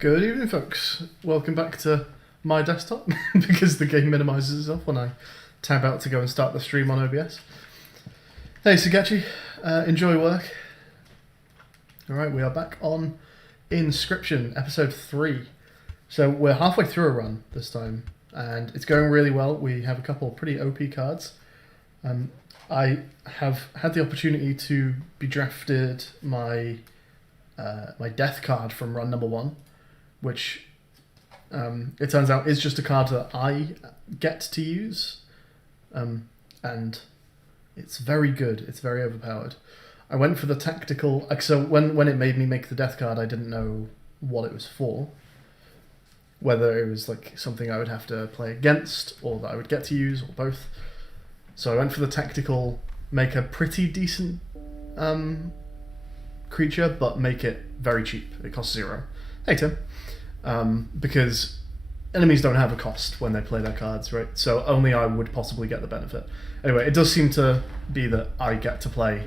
Good evening, folks. Welcome back to my desktop because the game minimizes itself when I tab out to go and start the stream on OBS. Hey, Sugechi. Enjoy work. Alright, we are back on Inscryption, episode 3. So we're halfway through a run this time, and it's going really well. We have a couple of pretty OP cards. I have had the opportunity to be drafted my death card from run number 1, which it turns out is just a card that I get to use, and it's very good. It's very overpowered. I went for the tactical. So when it made me make the death card, I didn't know what it was for. Whether it was like something I would have to play against, or that I would get to use, or both. So I went for the tactical, make a pretty decent creature, but make it very cheap. It costs 0. Hey Tim. Because enemies don't have a cost when they play their cards, right? So only I would possibly get the benefit. Anyway, it does seem to be that I get to play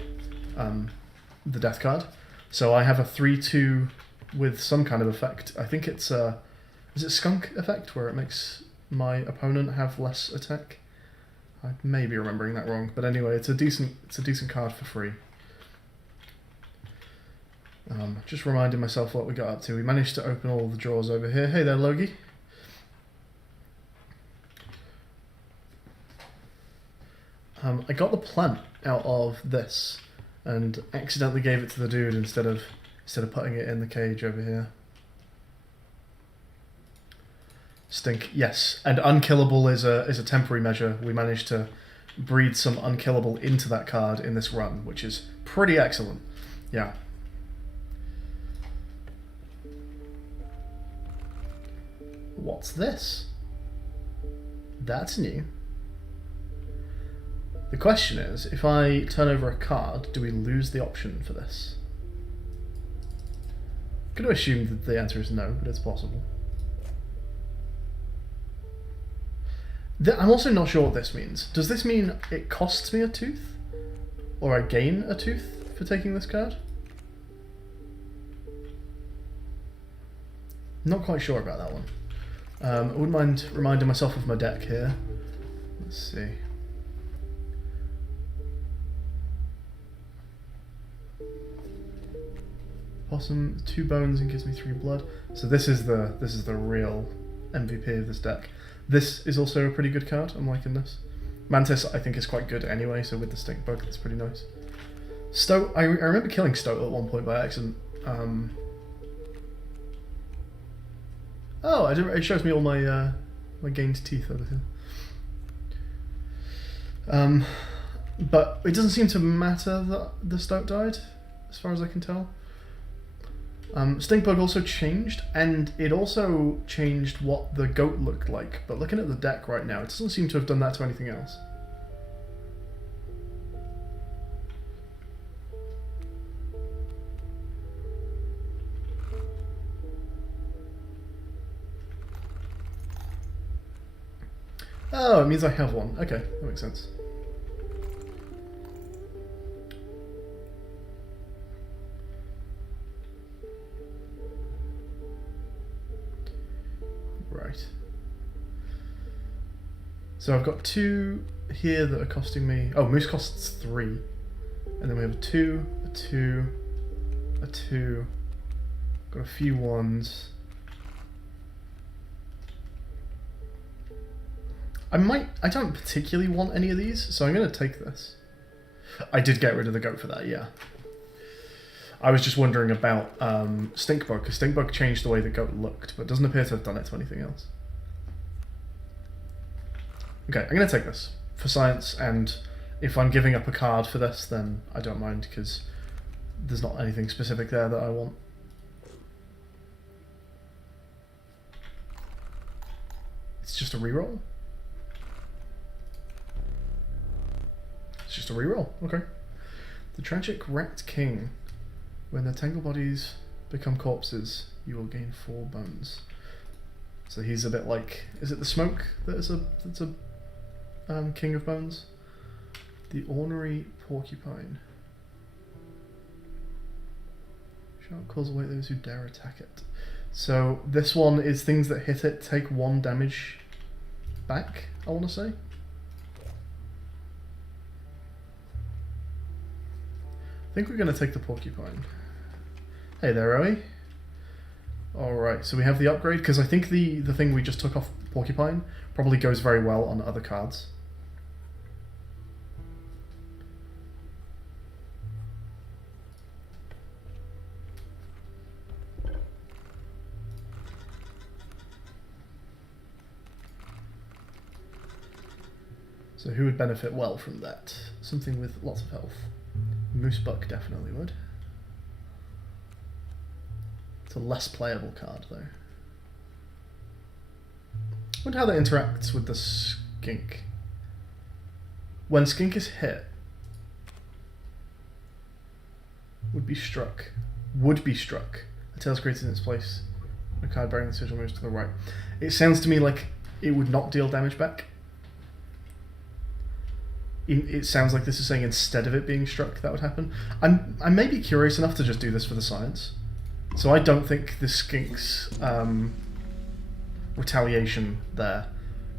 the death card. So I have a 3/2 with some kind of effect. I think it's is it skunk effect, where it makes my opponent have less attack? I may be remembering that wrong, but anyway, it's a decent card for free. Just reminding myself what we got up to. We managed to open all the drawers over here. Hey there, Logie. I got the plant out of this and accidentally gave it to the dude instead of putting it in the cage over here. Stink, yes. And unkillable is a temporary measure. We managed to breed some unkillable into that card in this run, which is pretty excellent. Yeah. What's this? That's new. The question is, if I turn over a card, do we lose the option for this? I'm going to assume that the answer is no, but it's possible. I'm also not sure what this means. Does this mean it costs me a tooth? Or I gain a tooth for taking this card? Not quite sure about that one. I wouldn't mind reminding myself of my deck here. Let's see. Possum, 2 bones and gives me 3 blood. So this is the real MVP of this deck. This is also a pretty good card. I'm liking this. Mantis I think is quite good anyway, so with the stink bug that's pretty nice. Stoat, I remember killing Stoat at one point by accident. Oh, it shows me all my my gained teeth over here. But it doesn't seem to matter that the Stoat died, as far as I can tell. Stinkbug also changed, and it also changed what the goat looked like. But looking at the deck right now, it doesn't seem to have done that to anything else. Oh, it means I have one. Okay, that makes sense. Right. So I've got 2 here that are costing me... Oh, Moose costs 3. And then we have a 2, a 2, a 2. Got a few 1s. I don't particularly want any of these, so I'm going to take this. I did get rid of the goat for that, yeah. I was just wondering about Stinkbug, because Stinkbug changed the way the goat looked, but doesn't appear to have done it to anything else. Okay, I'm going to take this for science, and if I'm giving up a card for this, then I don't mind, because there's not anything specific there that I want. It's just a reroll? It's just a reroll, okay. The Tragic Rat King. When the tangle bodies become corpses, you will gain 4 bones. So he's a bit like... Is it the smoke that's a king of bones? The Ornery Porcupine. Shark calls away those who dare attack it. So this one is things that hit it take 1 damage back, I want to say. I think we're going to take the porcupine. Hey there, Owie. Alright, so we have the upgrade, because I think the thing we just took off porcupine probably goes very well on other cards. So who would benefit well from that? Something with lots of health. Moosebuck definitely would. It's a less playable card though. I wonder how that interacts with the skink. When skink is hit, would be struck, a tail is created in its place. A card bearing the sigil moves to the right. It sounds to me like it would not deal damage back. It sounds like this is saying instead of it being struck, that would happen. I may be curious enough to just do this for the science. So I don't think the skink's retaliation there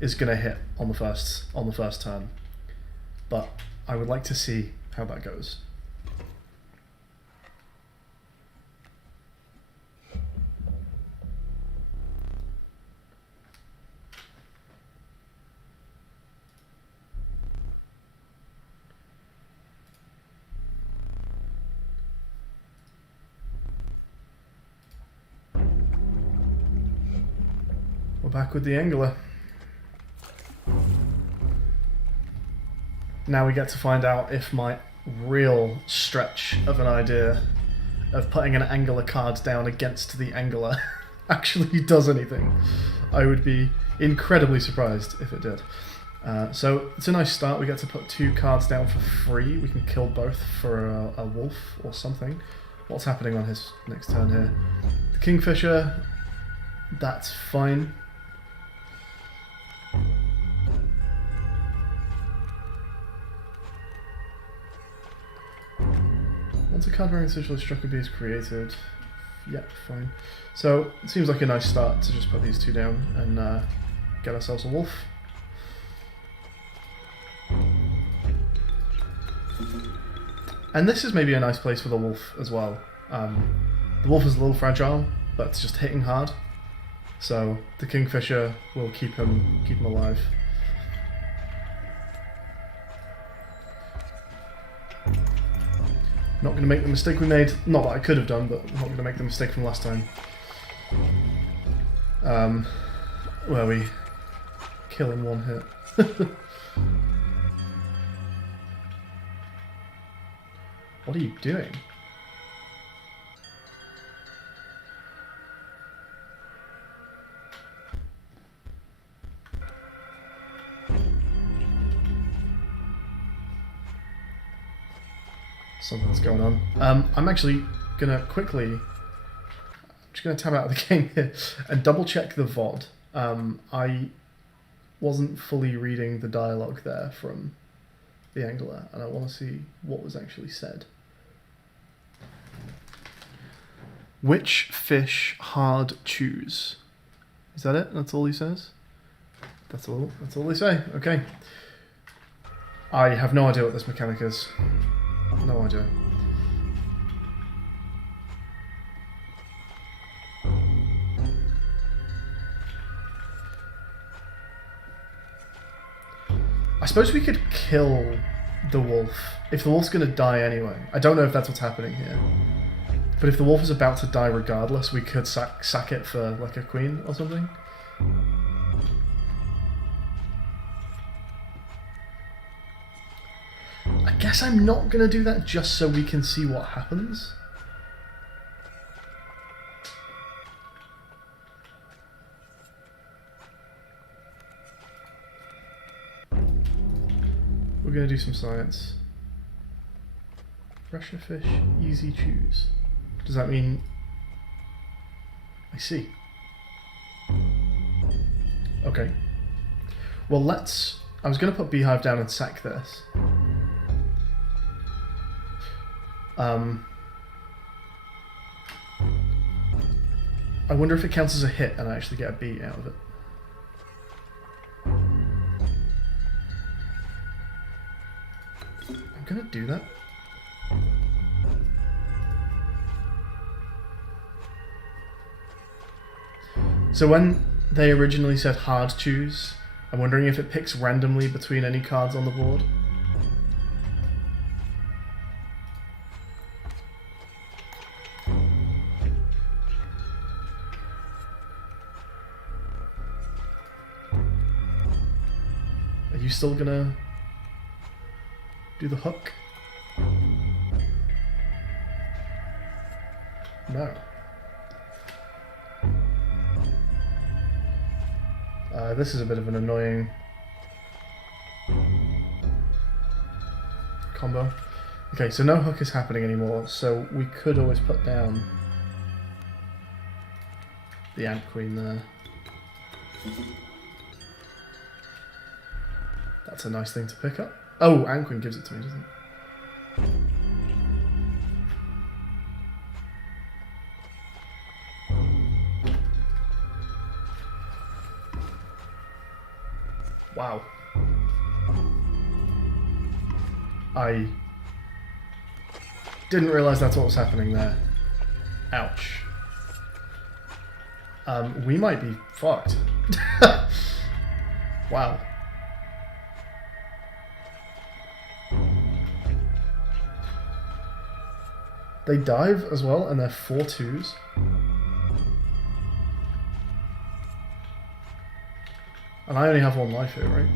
is going to hit on the first turn. But I would like to see how that goes. We're back with the Angler. Now we get to find out if my real stretch of an idea of putting an Angler card down against the Angler actually does anything. I would be incredibly surprised if it did. So it's a nice start. We get to put 2 cards down for free. We can kill both for a wolf or something. What's happening on his next turn here? The Kingfisher, that's fine. Once a card bearing sigil is struck, a bee is created. Yep, fine. So it seems like a nice start to just put these 2 down and get ourselves a wolf. And this is maybe a nice place for the wolf as well. The wolf is a little fragile, but it's just hitting hard. So the Kingfisher will keep him alive. Not going to make the mistake we made. Not that I could have done, but I'm not going to make the mistake from last time. Where we kill in 1 hit. What are you doing? Something's going on. I'm actually gonna just gonna tab out of the game here and double check the VOD. I wasn't fully reading the dialogue there from the Angler, and I want to see what was actually said. Which fish hard choose? Is that it? That's all he says? That's all they say. Okay. I have no idea what this mechanic is. No idea. I suppose we could kill the wolf if the wolf's going to die anyway. I don't know if that's what's happening here. But if the wolf is about to die regardless, we could sack it for like a queen or something. I guess I'm not going to do that just so we can see what happens. We're going to do some science. Pressure fish, easy choose. Does that mean... I see. Okay. Well, let's... I was going to put Beehive down and sack this. I wonder if it counts as a hit and I actually get a B out of it. I'm gonna do that. So when they originally said hard choose, I'm wondering if it picks randomly between any cards on the board. Are you still gonna do the hook? No. This is a bit of an annoying combo. Okay, so no hook is happening anymore, so we could always put down the Ant Queen there. That's a nice thing to pick up. Oh, Ant Queen gives it to me, doesn't it? Wow. I didn't realise that's what was happening there. Ouch. We might be fucked. Wow. They dive as well, and they're 4/2s. And I only have 1 life here, right?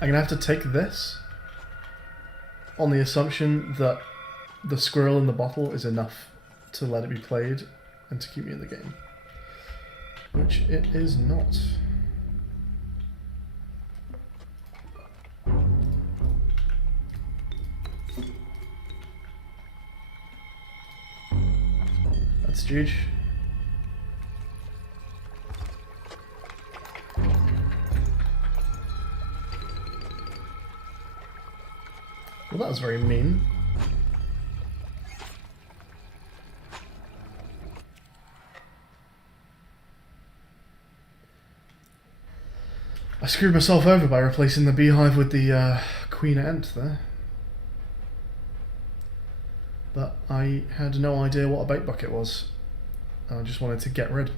I'm gonna have to take this on the assumption that the squirrel in the bottle is enough to let it be played and to keep me in the game. Which it is not. That's huge. Well, that was very mean. I screwed myself over by replacing the beehive with the queen ant there. But I had no idea what a bait bucket was. And I just wanted to get rid.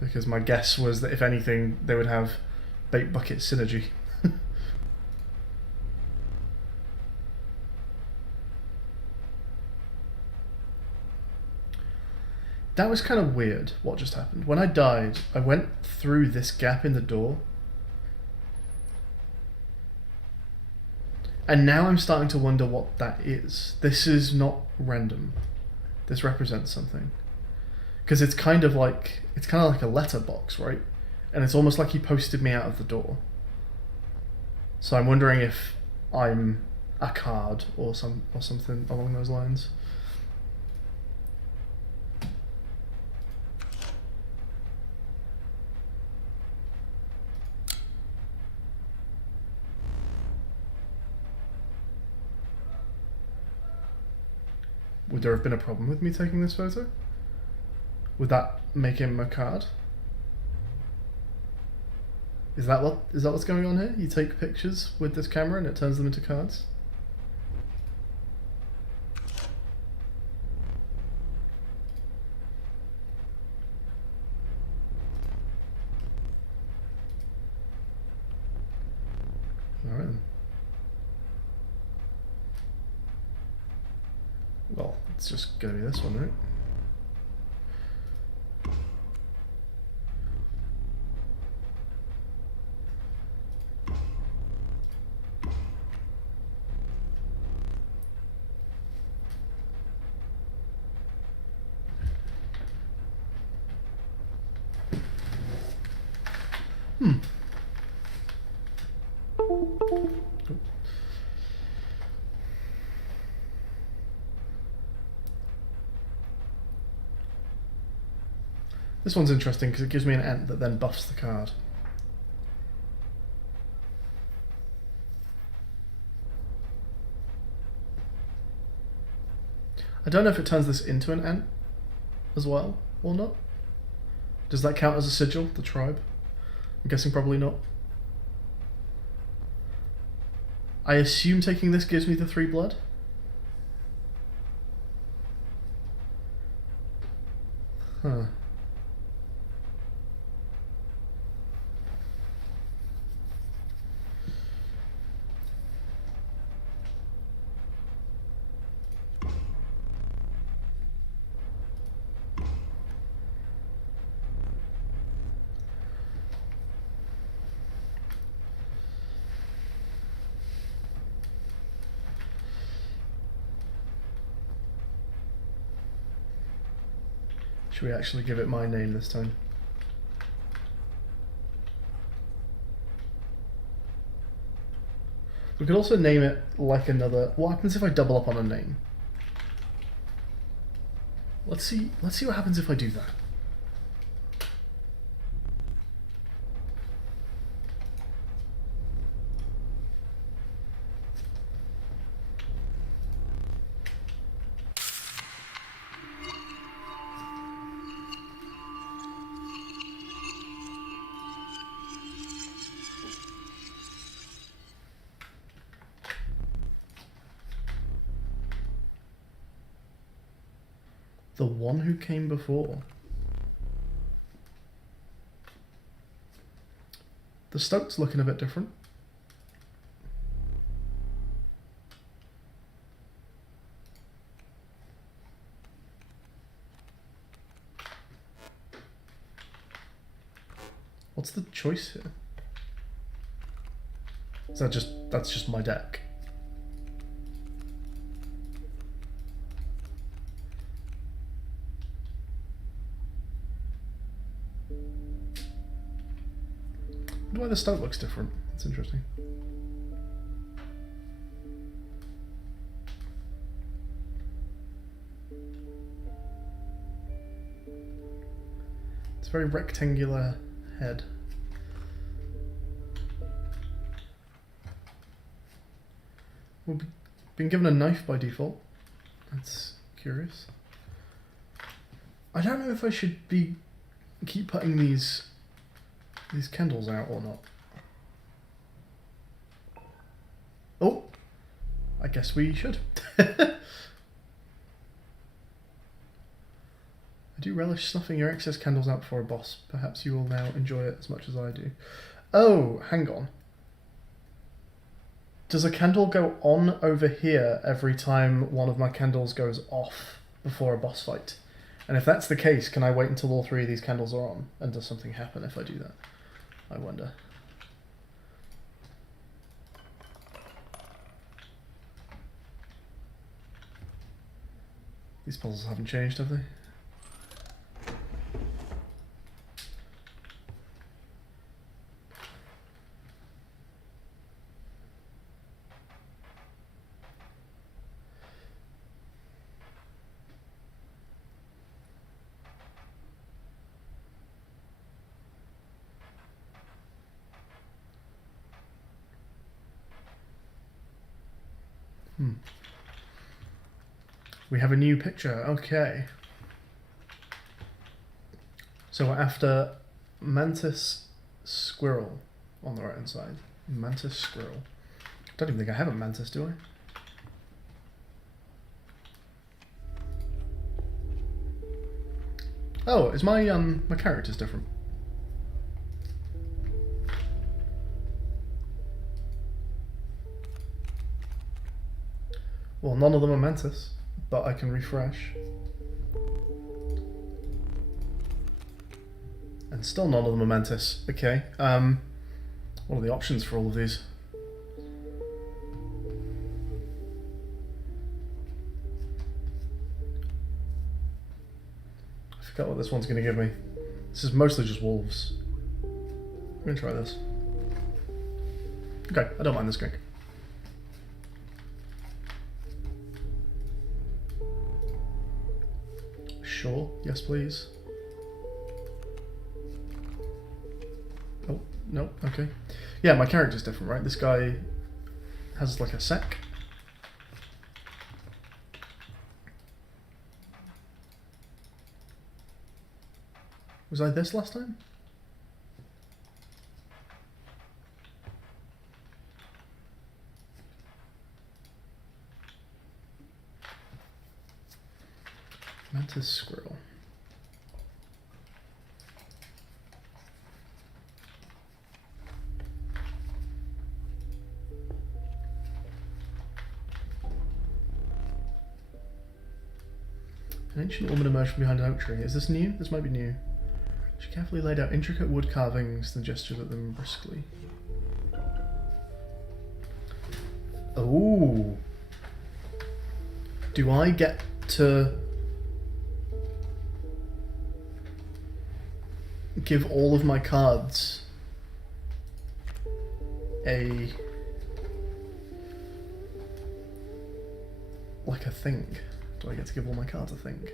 Because my guess was that if anything, they would have bait bucket synergy. That was kind of weird, what just happened. When I died, I went through this gap in the door. And now I'm starting to wonder what that is. This is not random. This represents something. Because it's kind of like a letterbox, right? And it's almost like he posted me out of the door. So I'm wondering if I'm a card or something along those lines. Would there have been a problem with me taking this photo? Would that make him a card? Is that what's going on here? You take pictures with this camera and it turns them into cards? Alright then. Well, it's just gonna be this one, right? This one's interesting because it gives me an ant that then buffs the card. I don't know if it turns this into an ant as well, or not? Does that count as a sigil, the tribe? I'm guessing probably not. I assume taking this gives me the 3 blood? Huh. Should we actually give it my name this time? We could also name it like another... What happens if I double up on a name? Let's see what happens if I do that. The one who came before. The Stoke's looking a bit different. What's the choice here? Is that that's just my deck? I wonder why the Stoke looks different. It's interesting. It's a very rectangular head. We've been given a knife by default. That's curious. I don't know if I should keep putting these candles out or not. Oh, I guess we should. I do relish snuffing your excess candles out before a boss. Perhaps you will now enjoy it as much as I do. Oh, hang on. Does a candle go on over here every time one of my candles goes off before a boss fight? And if that's the case, can I wait until all 3 of these candles are on? And does something happen if I do that? I wonder. These puzzles haven't changed, have they? We have a new picture, okay. So we're after Mantis Squirrel on the right hand side. Mantis Squirrel. I don't even think I have a Mantis, do I? Oh, is my character's different? Well, none of them are Mantis, but I can refresh. And still none of them are Mantis. Okay, what are the options for all of these? I forgot what this one's going to give me. This is mostly just wolves. I'm going to try this. Okay, I don't mind this drink. Sure, yes please. Oh, no, okay. Yeah, my character's different, right? This guy has like a sack. Was I this last time? Mantis squirrel. An ancient woman emerged from behind an oak tree. Is this new? This might be new. She carefully laid out intricate wood carvings and gestured at them briskly. Oh. Do I get to give all of my cards a thing? Do I get to give all my cards a thing?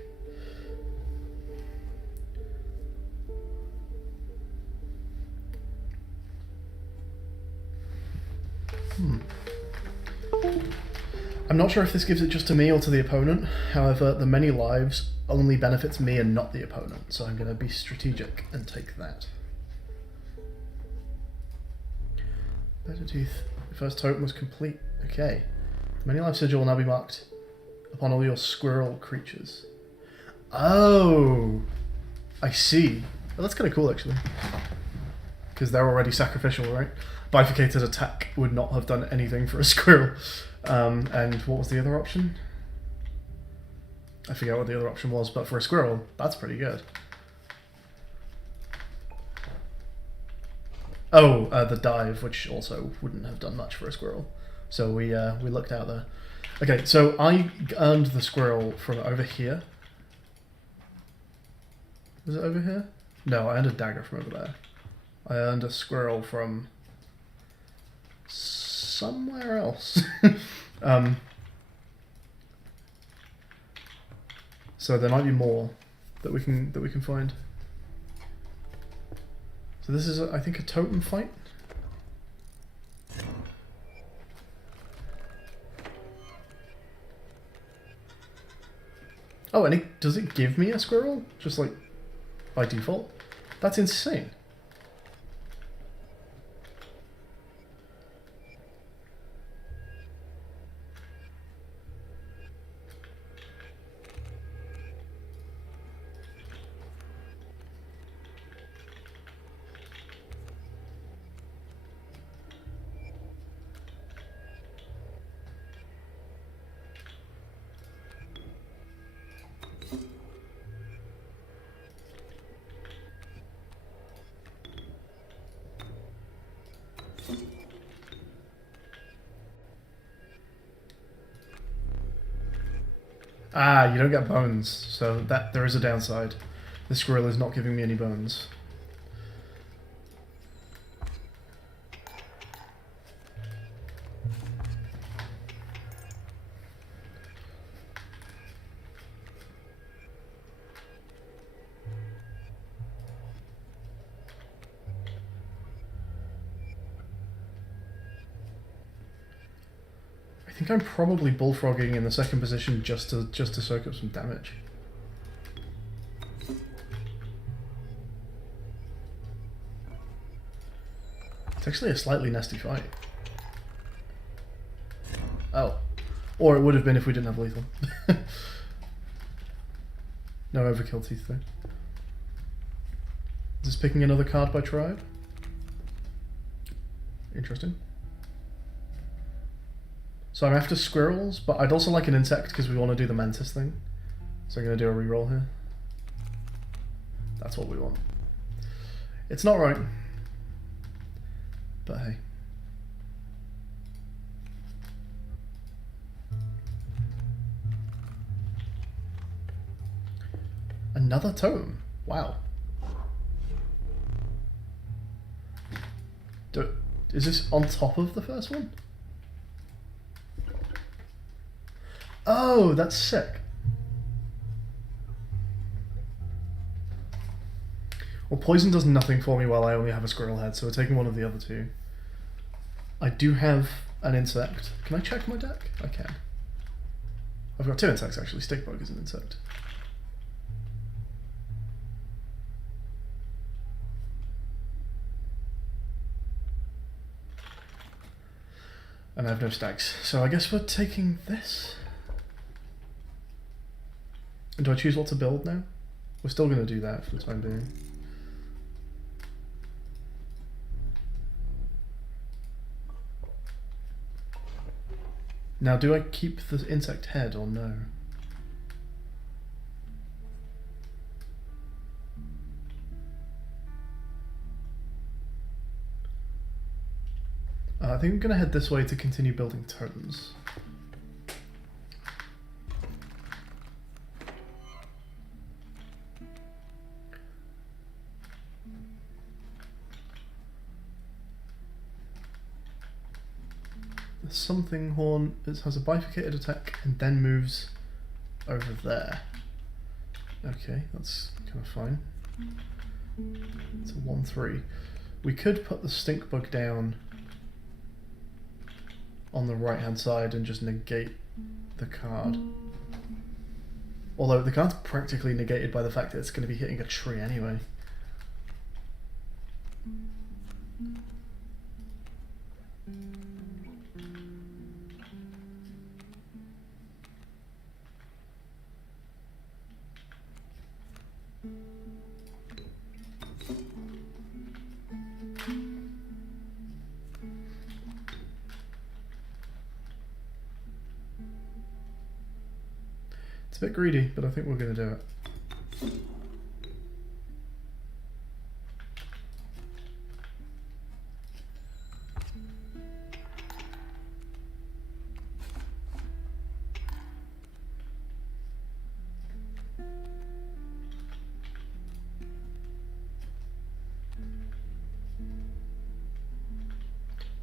I'm not sure if this gives it just to me or to the opponent. However, the many lives only benefits me and not the opponent, so I'm going to be strategic and take that. Better Teeth. The first totem was complete. Okay. Many life sigil will now be marked upon all your squirrel creatures. Oh! I see. Oh, that's kind of cool, actually. Because they're already sacrificial, right? Bifurcated attack would not have done anything for a squirrel. And what was the other option? I forget what the other option was, but for a squirrel, that's pretty good. Oh, the dive, which also wouldn't have done much for a squirrel. So we looked out there. Okay, so I earned the squirrel from over here. Was it over here? No, I earned a dagger from over there. I earned a squirrel from somewhere else. So there might be more that we can find. So this is, I think, a totem fight. Oh, and does it give me a squirrel? Just like by default? That's insane. Ah, you don't get bones, so that there is a downside. The squirrel is not giving me any bones. I think I'm probably bullfrogging in the second position just to soak up some damage. It's actually a slightly nasty fight. Oh. Or it would have been if we didn't have lethal. No overkill teeth though. Is this picking another card by tribe? Interesting. So I'm after squirrels, but I'd also like an insect because we want to do the mantis thing. So I'm going to do a reroll here. That's what we want. It's not right. But hey. Another totem. Wow. Is this on top of the first one? Oh, that's sick. Well, poison does nothing for me while I only have a squirrel head, so we're taking one of the other two. I do have an insect. Can I check my deck? I can. I've got two insects actually. Stickbug is an insect. And I have no stacks. So I guess we're taking this. And do I choose what to build now? We're still going to do that for the time being. Now, do I keep the insect head or no? I think I'm going to head this way to continue building totems. The something horn has a bifurcated attack and then moves over there. Okay, that's kind of fine. It's a 1-3. We could put the stink bug down on the right hand side and just negate the card. Although the card's practically negated by the fact that it's going to be hitting a tree anyway. It's a bit greedy, but I think we're going to do it.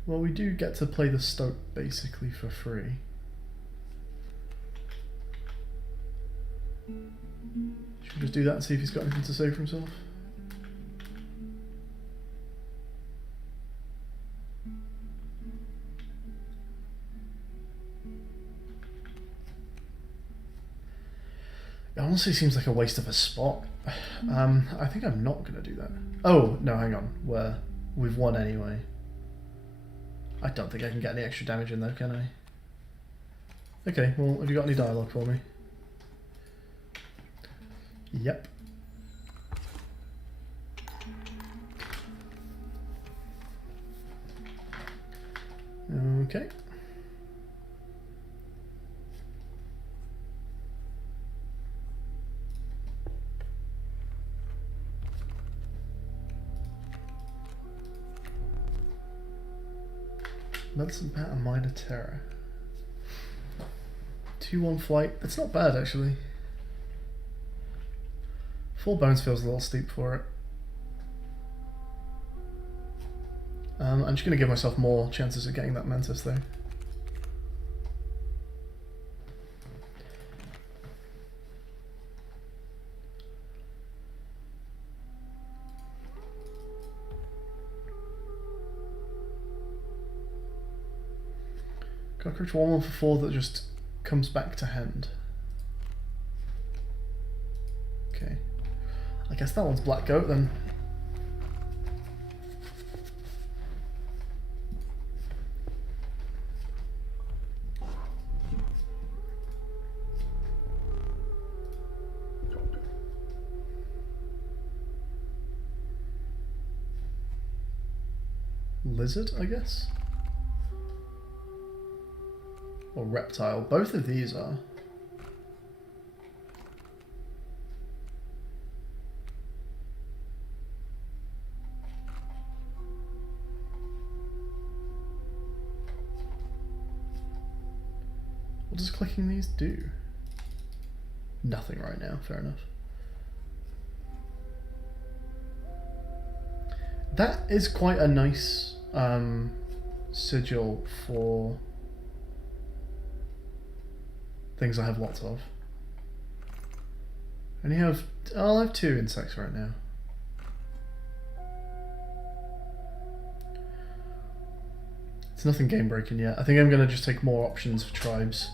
Well, we do get to play the stoat basically for free. Should we just do that and see if he's got anything to say for himself? It honestly seems like a waste of a spot. I think I'm not going to do that. Oh, no, hang on. We've won anyway. I don't think I can get any extra damage in though, can I? Okay, well, have you got any dialogue for me? Yep. Okay. Medicine Bat and Minor Terror. 2-1 flight. That's not bad actually. 4 bones feels a little steep for it. I'm just going to give myself more chances of getting that Mantis though. Cockroach 1-1 for 4 that just comes back to hand. Okay. I guess that one's Black Goat then. Lizard, I guess? Or reptile. Both of these are. What does clicking these do? Nothing right now, fair enough. That is quite a nice sigil for things I have lots of. I only have, I'll have 2 insects right now. It's nothing game breaking yet. I think I'm going to just take more options for tribes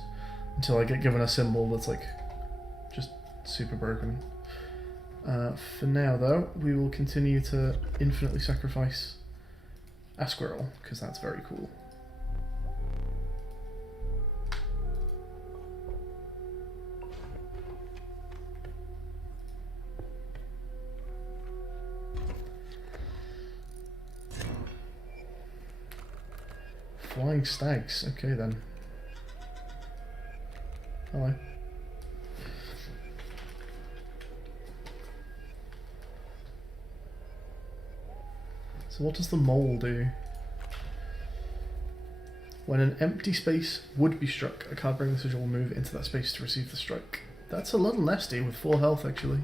until I get given a symbol that's like just super broken. For now though, we will continue to infinitely sacrifice a squirrel because that's very cool. Flying stags. Okay then. Hello. So what does the mole do? When an empty space would be struck, a card bringing sigil will move into that space to receive the strike. That's a little nasty with 4 health actually.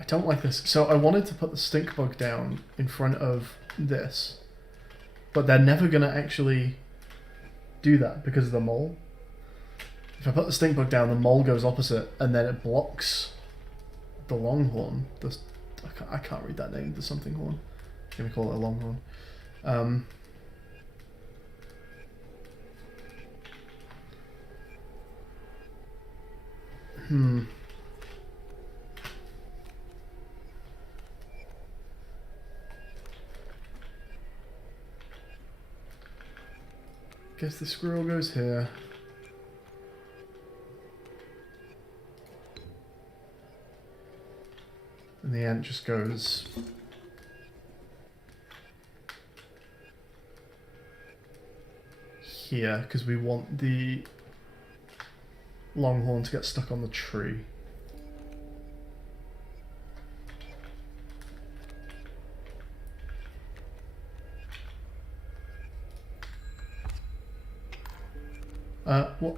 I don't like this. So I wanted to put the stink bug down in front of this, but they're never going to actually do that because of the mole. If I put the stink bug down, the mole goes opposite, and then it blocks the longhorn. I can't read that name, the something horn. I'm going to call it a longhorn. Guess the squirrel goes here. And the ant just goes here, because we want the longhorn to get stuck on the tree. What?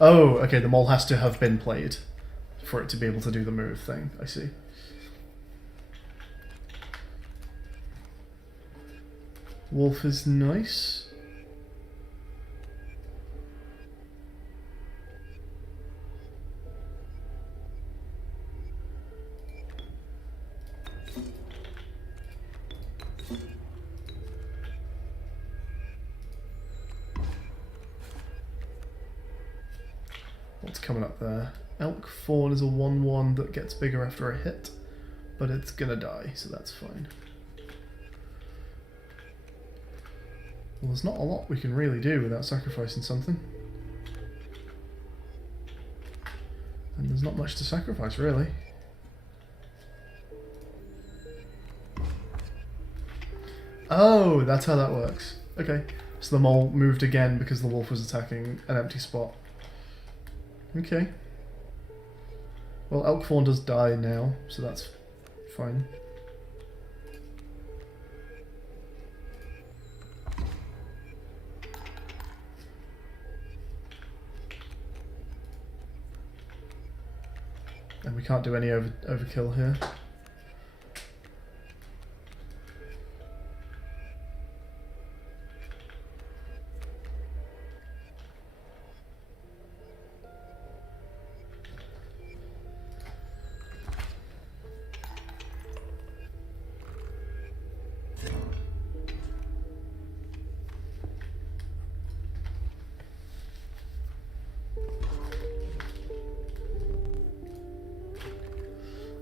Oh, okay, the mole has to have been played for it to be able to do the move thing. I see. Wolf is nice. What's coming up there? Elk Fawn is a 1/1 that gets bigger after a hit, but it's gonna die, so that's fine. Well, there's not a lot we can really do without sacrificing something. And there's not much to sacrifice, really. Oh, that's how that works. Okay, so the mole moved again because the wolf was attacking an empty spot. Okay. Well, Elk Fawn does die now, so that's fine. And we can't do any overkill here.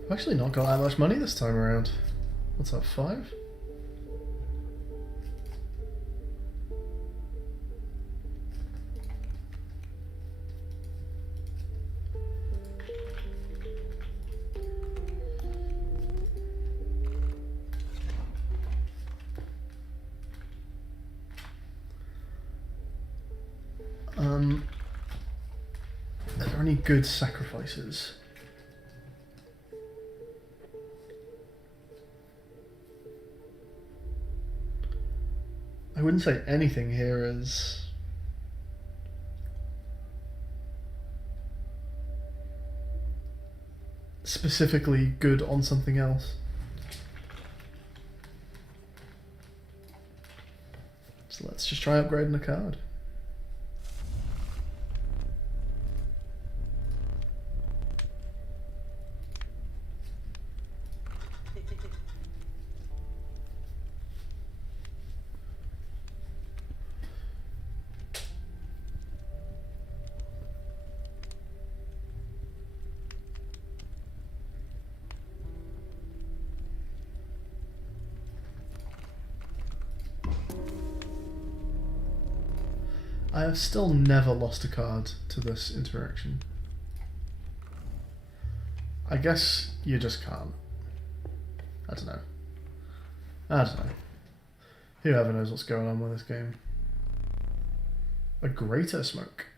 I've actually not got that much money this time around. What's that, 5? Are there any good sacrifices? I wouldn't say anything here is specifically good on something else. So let's just try upgrading a card. I have still never lost a card to this interaction. I guess you just can't. I don't know. I don't know. Whoever knows what's going on with this game. A greater smoke.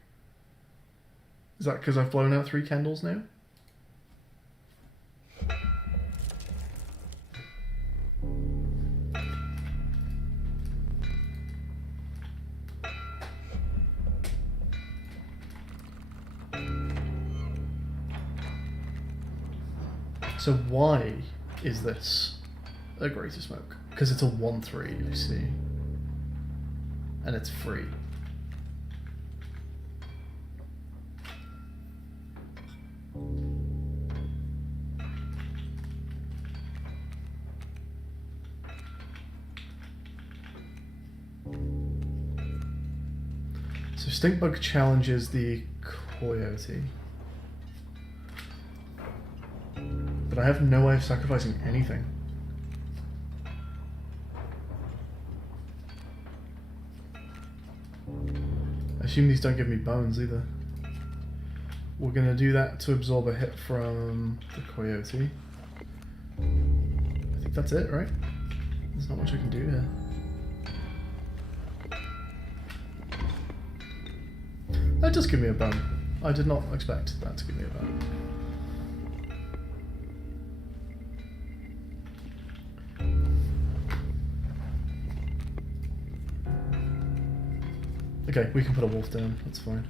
Is that because I've blown out 3 candles now? So why is this a greater smoke? Because it's a 1-3, I see. And it's free. So Stinkbug challenges the Coyote. But I have no way of sacrificing anything. I assume these don't give me bones either. We're gonna do that to absorb a hit from the Coyote. I think that's it, right? There's not much I can do here. That does give me a bone. I did not expect that to give me a bone. Okay, we can put a wolf down, that's fine.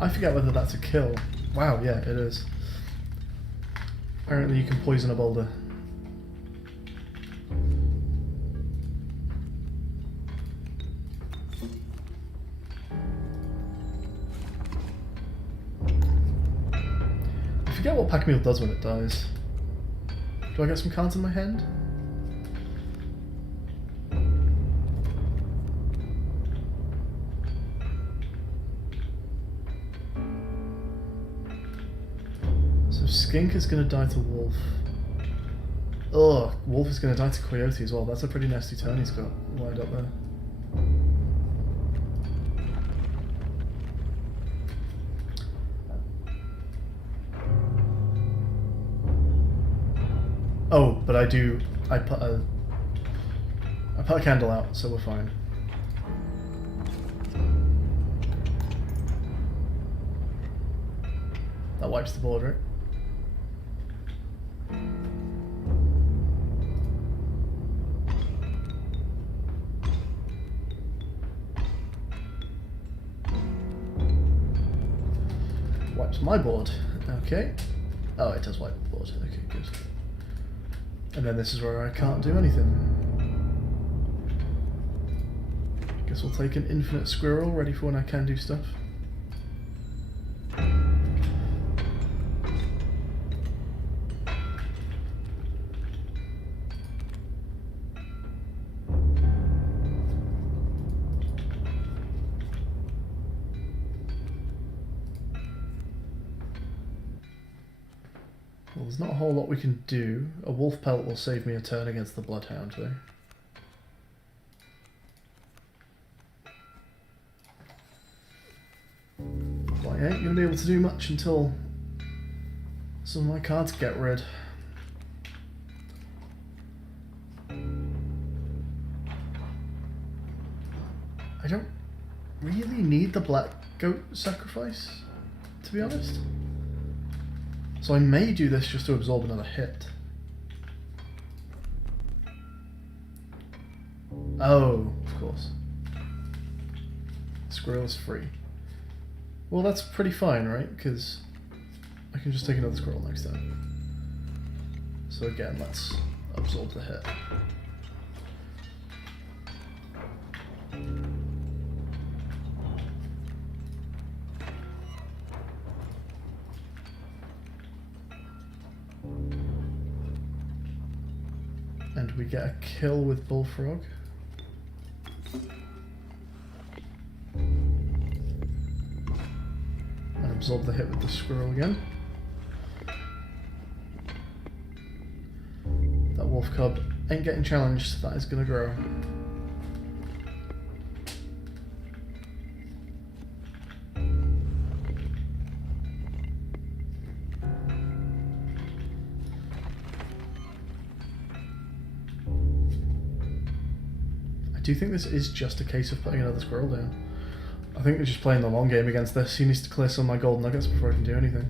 I forget whether that's a kill. Wow, yeah, it is. Apparently you can poison a boulder. I forget what pack meal does when it dies. Do I get some cards in my hand? Skink is going to die to Wolf. Ugh, Wolf is going to die to Coyote as well. That's a pretty nasty turn he's got lined up there. Oh, but I put a candle out, so we're fine. That wipes the board, right? Wipes my board. Okay. Oh, it does wipe the board. Okay, good. And then this is where I can't do anything. Guess we'll take an infinite squirrel, ready for when I can do stuff. Well, there's not a whole lot we can do. A wolf pelt will save me a turn against the bloodhound, though. Well, I ain't going to be able to do much until some of my cards get rid. I don't really need the black goat sacrifice, to be honest. So I may do this just to absorb another hit. Oh, of course. Squirrel is free. Well, that's pretty fine, right? Because I can just take another squirrel next time. So again, let's absorb the hit. And we get a kill with Bullfrog. And absorb the hit with the squirrel again. That wolf cub ain't getting challenged, that is gonna grow. I do think this is just a case of putting another squirrel down. I think we're just playing the long game against this. He needs to clear some of my gold nuggets before I can do anything.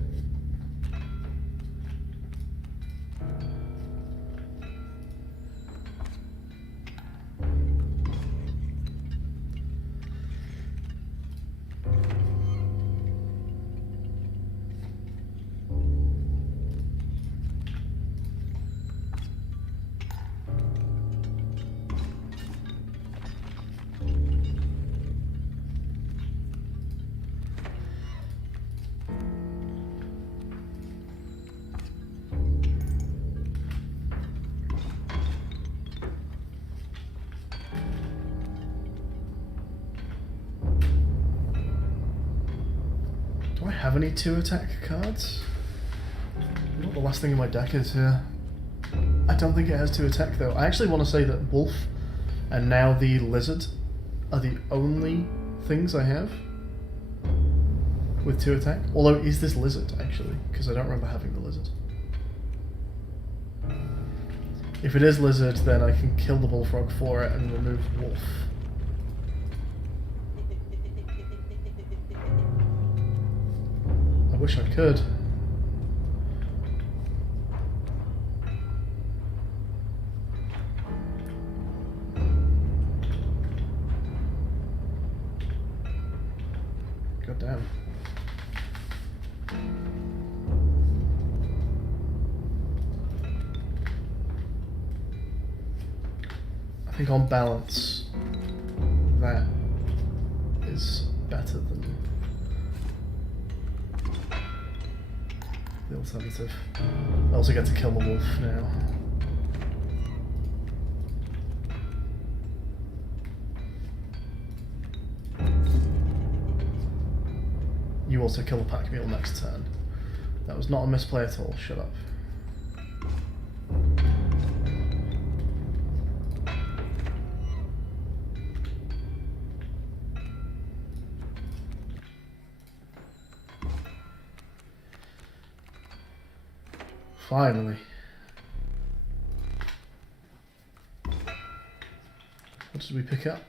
Do I have any 2 attack cards? What the last thing in my deck is here? I don't think it has 2 attack though. I actually want to say that Wolf and now the Lizard are the only things I have with 2 attack. Although, is this Lizard actually? Because I don't remember having the Lizard. If it is Lizard, then I can kill the Bullfrog for it and remove Wolf. I wish I could. God damn. I think on balance, that is better than the alternative. I also get to kill the wolf now. You also kill a pack mule next turn. That was not a misplay at all, shut up. Finally. What did we pick up?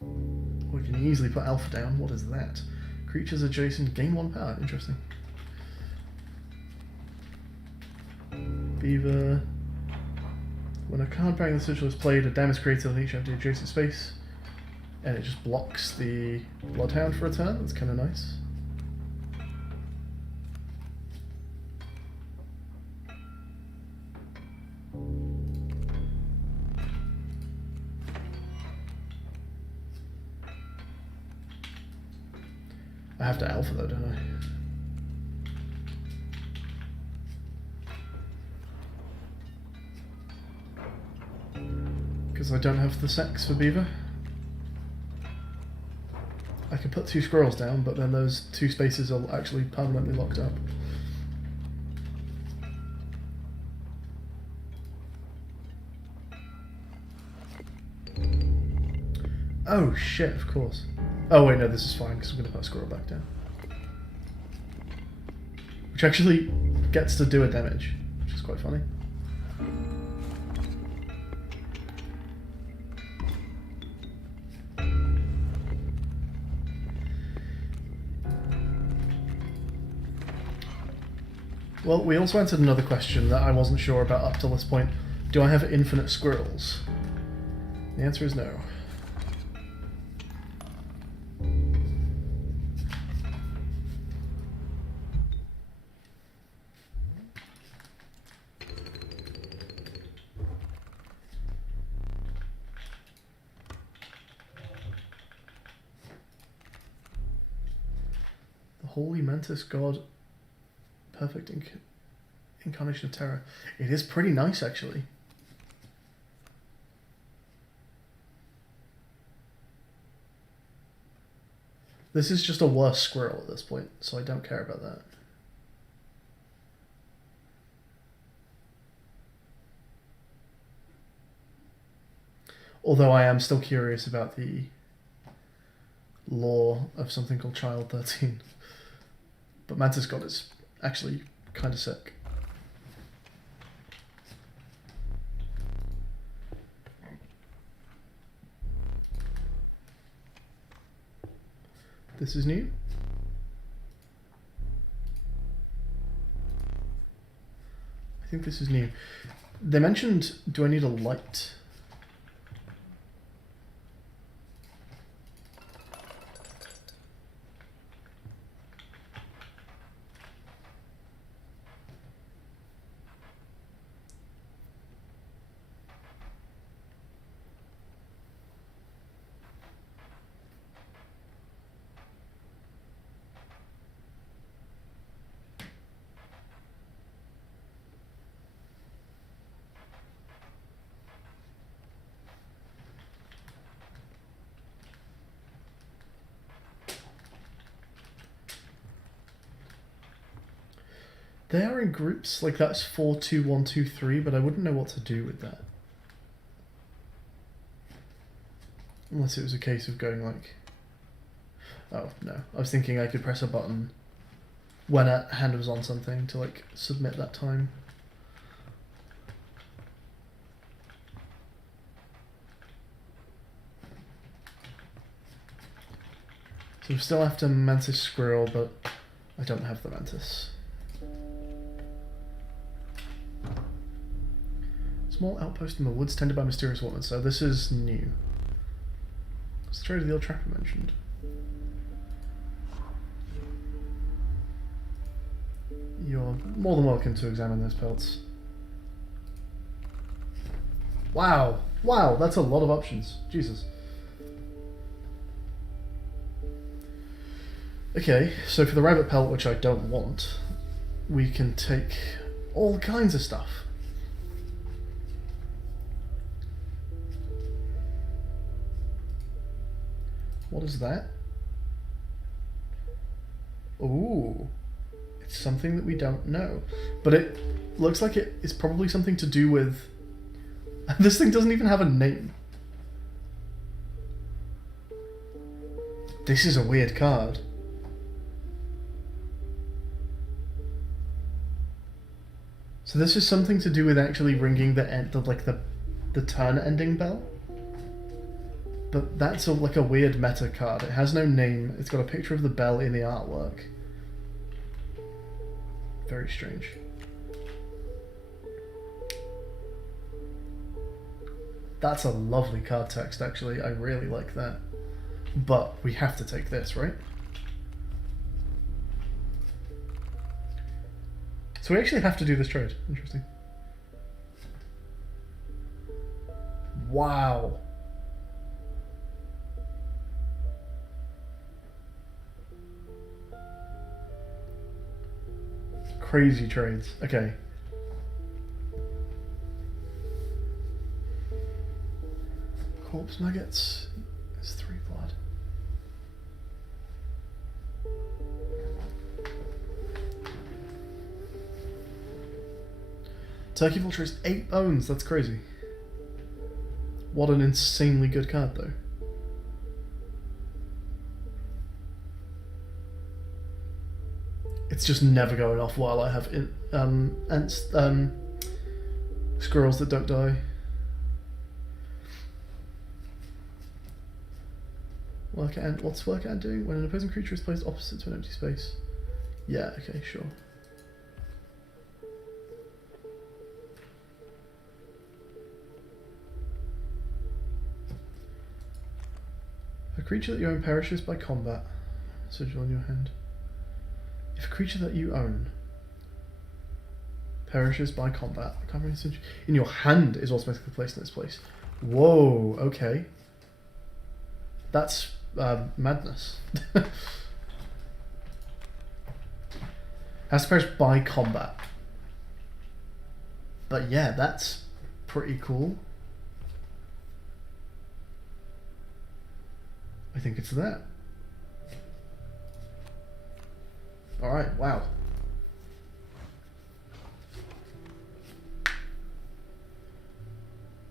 We can easily put Alpha down. What is that? Creatures adjacent gain 1 power. Interesting. Beaver. When a card bearing the sigil is played, a dam is created on each empty adjacent space. And it just blocks the Bloodhound for a turn. That's kind of nice. I have to Alpha though, don't I? Because I don't have the sex for Beaver. I can put 2 squirrels down, but then those 2 spaces are actually permanently locked up. Oh shit, of course. Oh wait, no, this is fine because I'm going to put a squirrel back down. Which actually gets to do a damage, which is quite funny. Well, we also answered another question that I wasn't sure about up till this point. Do I have infinite squirrels? The answer is no. Holy Mantis God, perfect incarnation of terror. It is pretty nice, actually. This is just a worse squirrel at this point, so I don't care about that. Although I am still curious about the lore of something called Child 13. But Mantis God is actually kind of sick. This is new. I think this is new. They mentioned, do I need a light? They are in groups, like that's 4, 2, 1, 2, 3, but I wouldn't know what to do with that. Unless it was a case of going like... Oh, no. I was thinking I could press a button when a hand was on something to like submit that time. So we still have to Mantis Squirrel, but I don't have the Mantis. Small outpost in the woods tended by mysterious woman. So this is new. It's the trade of the old trapper mentioned. You're more than welcome to examine those pelts. Wow. Wow, that's a lot of options. Jesus. Okay, so for the rabbit pelt, which I don't want, we can take all kinds of stuff. What is that? Ooh, it's something that we don't know. But it looks like it is probably something to do with... This thing doesn't even have a name. This is a weird card. So this is something to do with actually ringing the end, the turn ending bell. But that's like a weird meta card. It has no name. It's got a picture of the bell in the artwork. Very strange. That's a lovely card text, actually. I really like that. But we have to take this, right? So we actually have to do this trade. Interesting. Wow. Crazy trades. Okay. Corpse nuggets. It's 3 blood. Turkey Vulture is 8 bones. That's crazy. What an insanely good card, though. It's just never going off while I have squirrels that don't die. Work ant. What's work ant doing? When an opposing creature is placed opposite to an empty space. Yeah. Okay. Sure. A creature that you own perishes by combat. Sigil on your hand. If a creature that you own perishes by combat, in your hand is automatically placed in its place. Whoa, okay. That's madness. Has to perish by combat. But yeah, that's pretty cool. I think it's that. Alright, wow.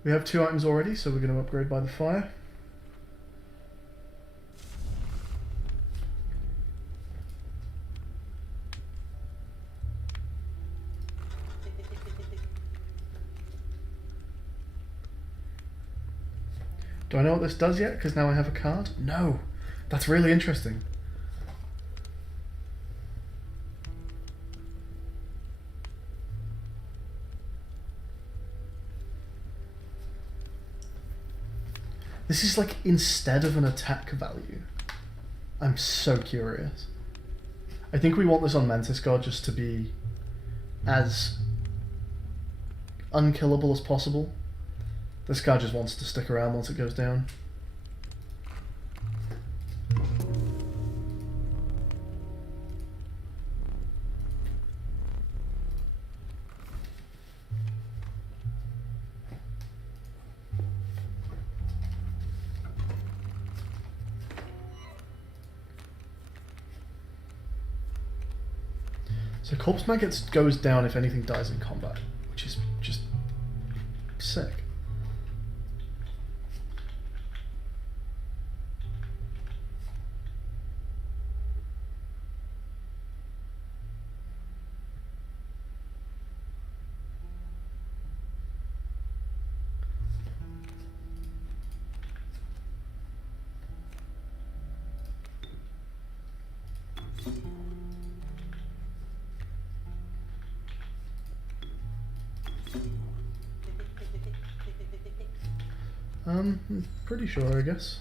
We have 2 items already, so we're going to upgrade by the fire. Do I know what this does yet? Because now I have a card? No. That's really interesting. This is like instead of an attack value. I'm so curious. I think we want this on Mantis God just to be as unkillable as possible. This card just wants to stick around once it goes down. So Corpse Maggots goes down if anything dies in combat, which is just sick. I'm pretty sure, I guess.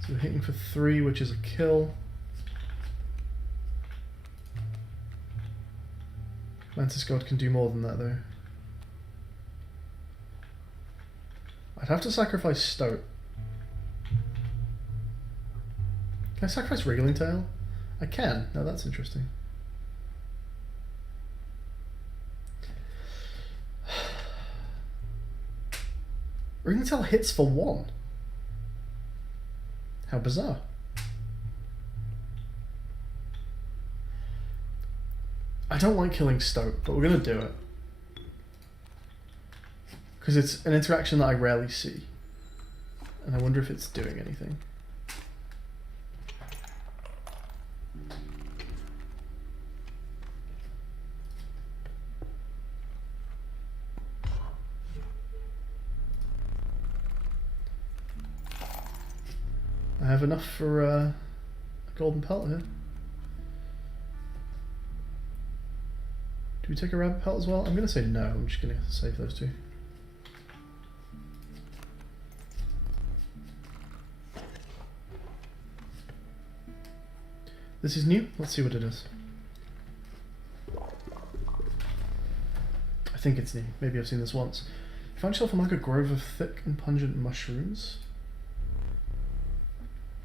So we're hitting for 3, which is a kill. Mantis God can do more than that, though. I'd have to sacrifice Stoat. Can I sacrifice Wriggling Tail? I can. Now that's interesting. Wriggling Tail hits for 1. How bizarre. I don't like killing Stoat, but we're going to do it. Because it's an interaction that I rarely see. And I wonder if it's doing anything. I have enough for a golden pelt here. Do we take a rabbit pelt as well? I'm going to say no. I'm just going to save those 2. This is new. Let's see what it is. I think it's new. Maybe I've seen this once. You find yourself among a grove of thick and pungent mushrooms.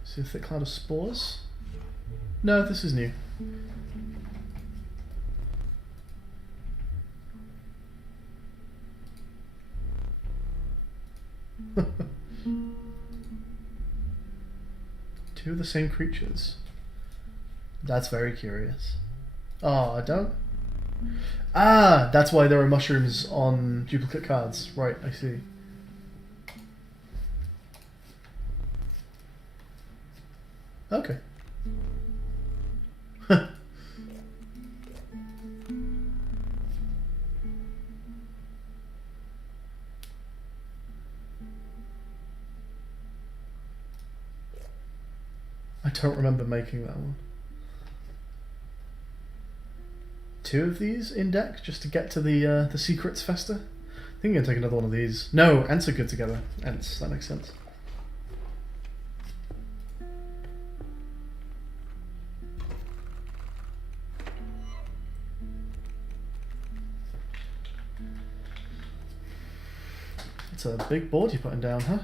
See a thick cloud of spores? No, this is new. Two of the same creatures. That's very curious. Oh, I don't? Ah, that's why there are mushrooms on duplicate cards. Right, I see. Okay. I don't remember making that one. 2 of these in deck just to get to the secrets fester. I think I'm gonna take another one of these. No, Ents are good together. Ents, that makes sense. It's a big board you're putting down, huh?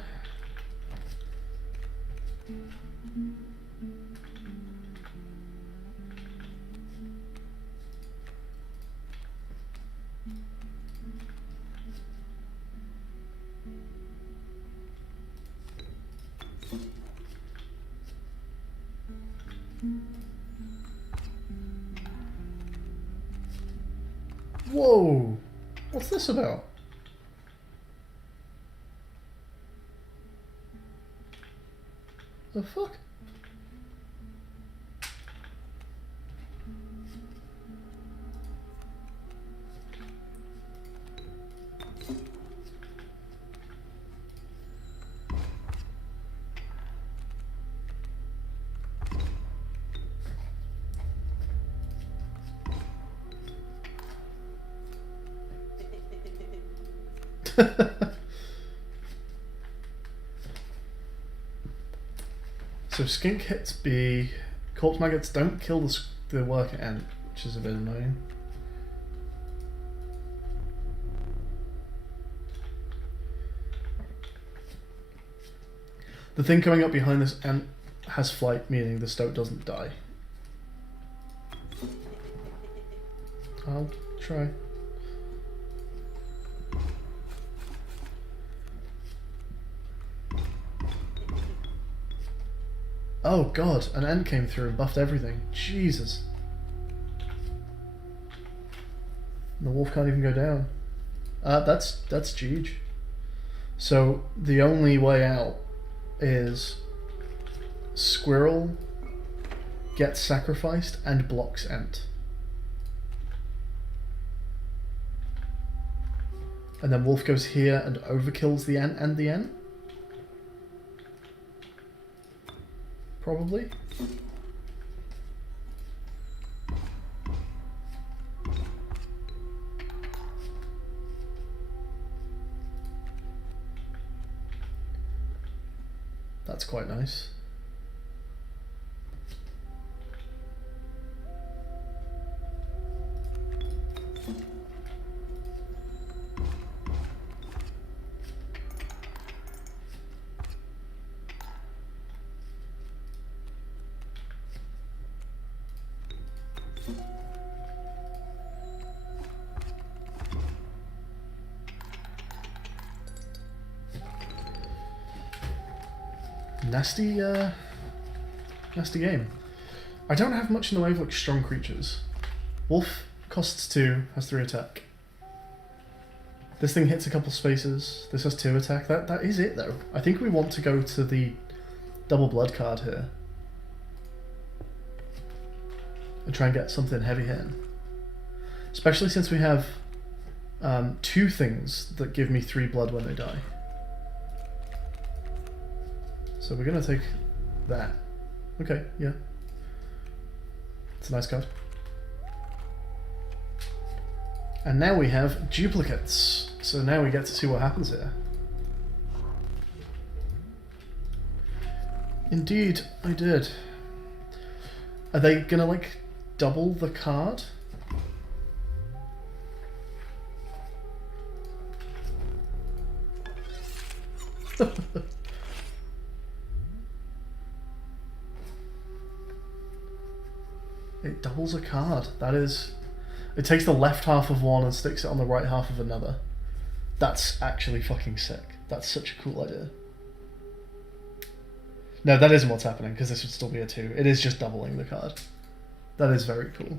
Whoa! What's this about? The fuck? So skink hits B. Corpse maggots don't kill the worker ant, which is a bit annoying. The thing coming up behind this ant has flight, meaning the stoat doesn't die. I'll try. Oh god, an ant came through and buffed everything. Jesus. The wolf can't even go down. That's Jeej. So the only way out is squirrel gets sacrificed and blocks ant. And then wolf goes here and overkills the ant and the ant. Probably. That's quite nice. Nasty game. I don't have much in the way of like strong creatures. Wolf costs 2, has 3 attack. This thing hits a couple spaces. This has 2 attack. That is it though. I think we want to go to the double blood card here and try and get something heavy hitting. Especially since we have 2 things that give me 3 blood when they die. So we're gonna take that. Okay, yeah. It's a nice card. And now we have duplicates. So now we get to see what happens here. Indeed, I did. Are they gonna like double the card? It doubles a card. That is... It takes the left half of one and sticks it on the right half of another. That's actually fucking sick. That's such a cool idea. No, that isn't what's happening, because this would still be a 2. It is just doubling the card. That is very cool.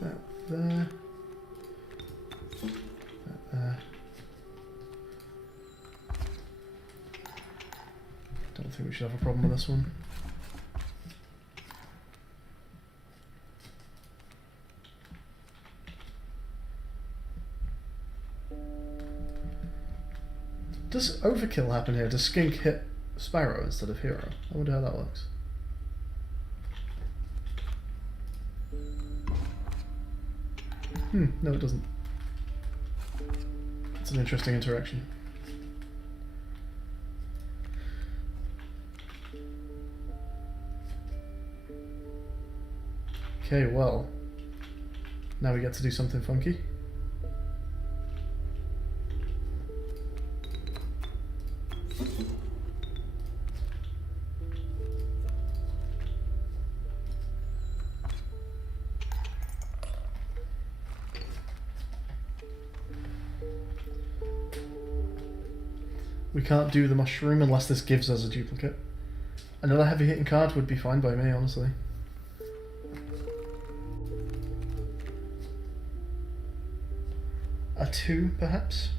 That there. That there. Don't think we should have a problem with this one. Does overkill happen here? Does skink hit sparrow instead of hero? I wonder how that works. No it doesn't. It's an interesting interaction. Okay, well, now we get to do something funky. We can't do the mushroom unless this gives us a duplicate. Another heavy hitting card would be fine by me, honestly. A 2, perhaps?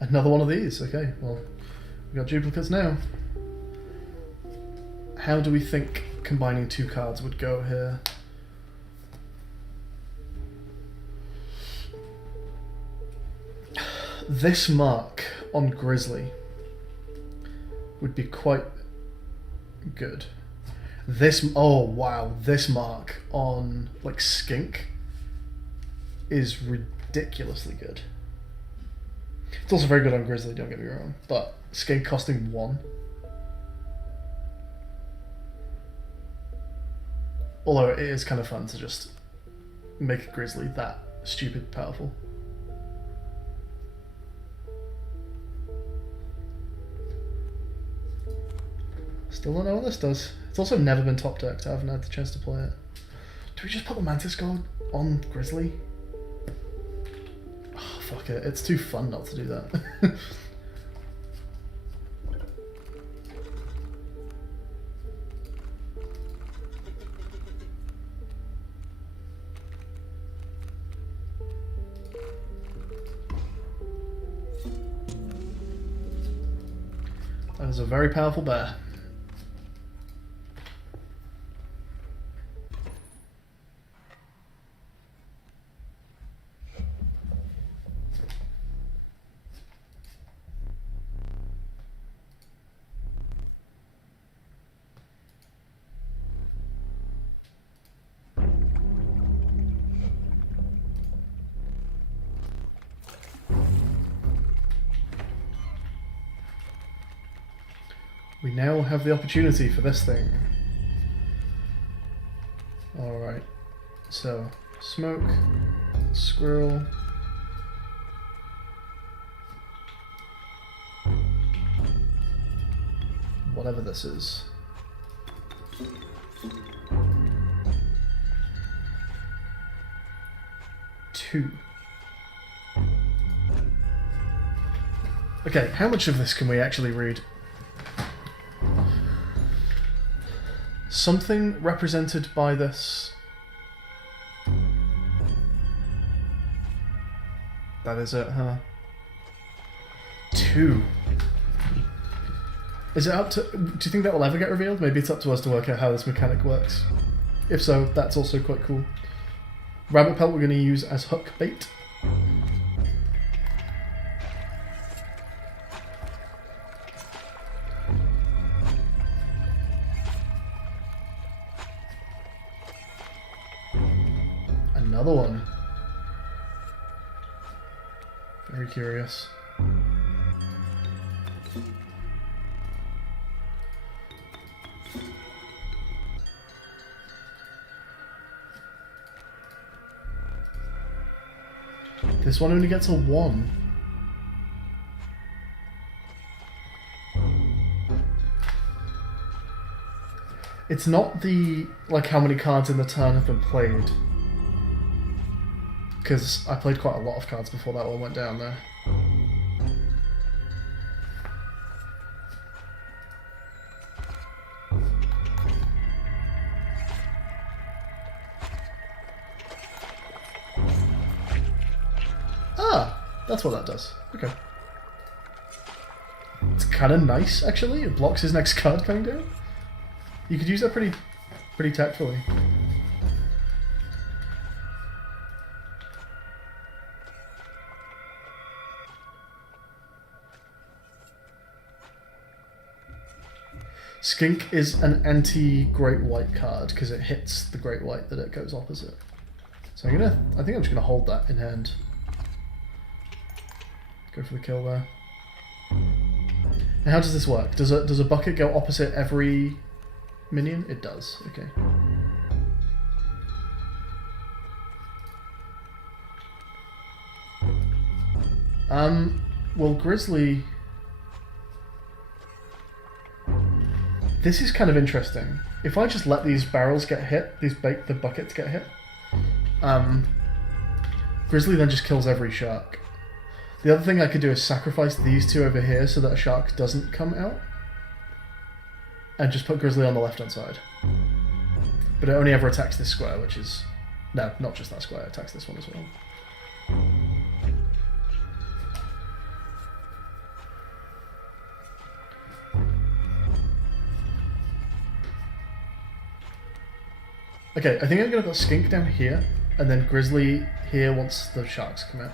Another one of these, okay, well, we've got duplicates now. How do we think combining 2 cards would go here? This mark on Grizzly would be quite good. This, oh wow, this mark on like Skink is ridiculously good. It's also very good on Grizzly, don't get me wrong, but Skink costing 1. Although it is kind of fun to just make a Grizzly that stupid powerful. Still don't know what this does. It's also never been top decked. I haven't had the chance to play it. Do we just put the Mantis Guard on Grizzly? Oh, fuck it. It's too fun not to do that. That is a very powerful bear. We now have the opportunity for this thing. Alright, so smoke, squirrel. Whatever this is. Two. Okay, how much of this can we actually read? Something represented by this. That is it, huh? 2. Is it up to... Do you think that will ever get revealed? Maybe it's up to us to work out how this mechanic works. If so, that's also quite cool. Rabbit pelt we're going to use as hook bait. Another one. Very curious. This one only gets a 1. It's not the, like, how many cards in the turn have been played. Because I played quite a lot of cards before that one went down there. Ah, that's what that does. Okay. It's kind of nice, actually. It blocks his next card coming down. You could use that pretty tactfully. Skink is an anti-Great White card because it hits the Great White that it goes opposite. So I think I'm just gonna hold that in hand. Go for the kill there. And how does this work? Does a bucket go opposite every minion? It does. Okay. Well, Grizzly... This is kind of interesting. If I just let these barrels get hit, the buckets get hit, Grizzly then just kills every shark. The other thing I could do is sacrifice these two over here so that a shark doesn't come out. And just put Grizzly on the left-hand side. But it only ever attacks this square, which is... No, not just that square, it attacks this one as well. Okay, I think I'm going to put Skink down here, and then Grizzly here once the sharks come out.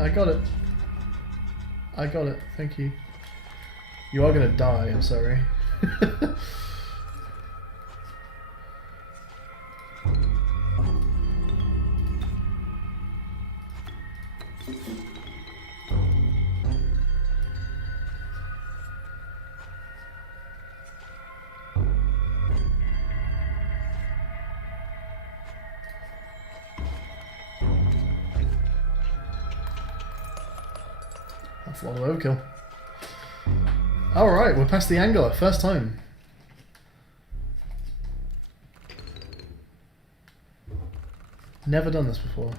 I got it. I got it, thank you. You are gonna die, I'm sorry. That's a lot of overkill. Alright, we're past the angler, first time. Never done this before.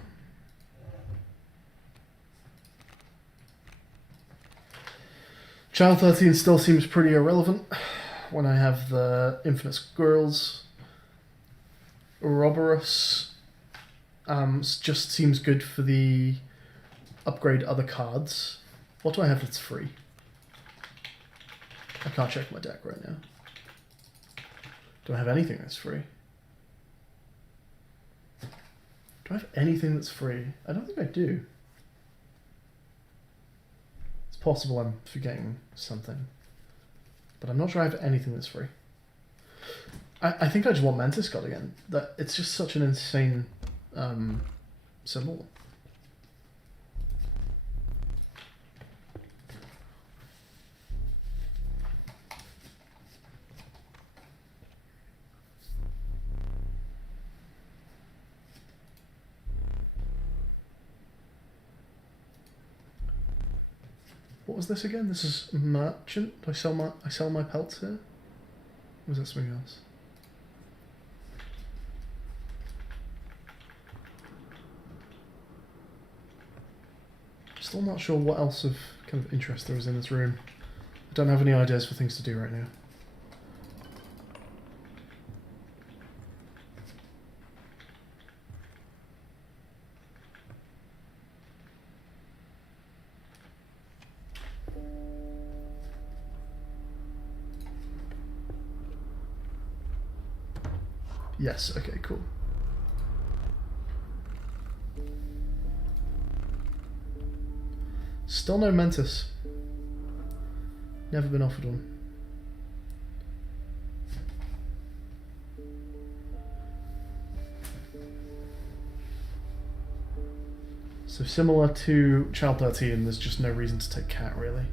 Child 13 still seems pretty irrelevant when I have the infinite squirrels. Ouroboros just seems good for the upgrade other cards. What do I have that's free? I can't check my deck right now. Do I have anything that's free? Do I have anything that's free? I don't think I do. It's possible I'm forgetting something. But I'm not sure I have anything that's free. I think I just want Mantis God again. It's just such an insane symbol. What was this again? This is merchant. I sell my pelts here. Or was that something else? Still not sure what else of kind of interest there is in this room. I don't have any ideas for things to do right now. Yes, okay, cool. Still no Mantis. Never been offered one. So similar to Child 13, there's just no reason to take Cat, really.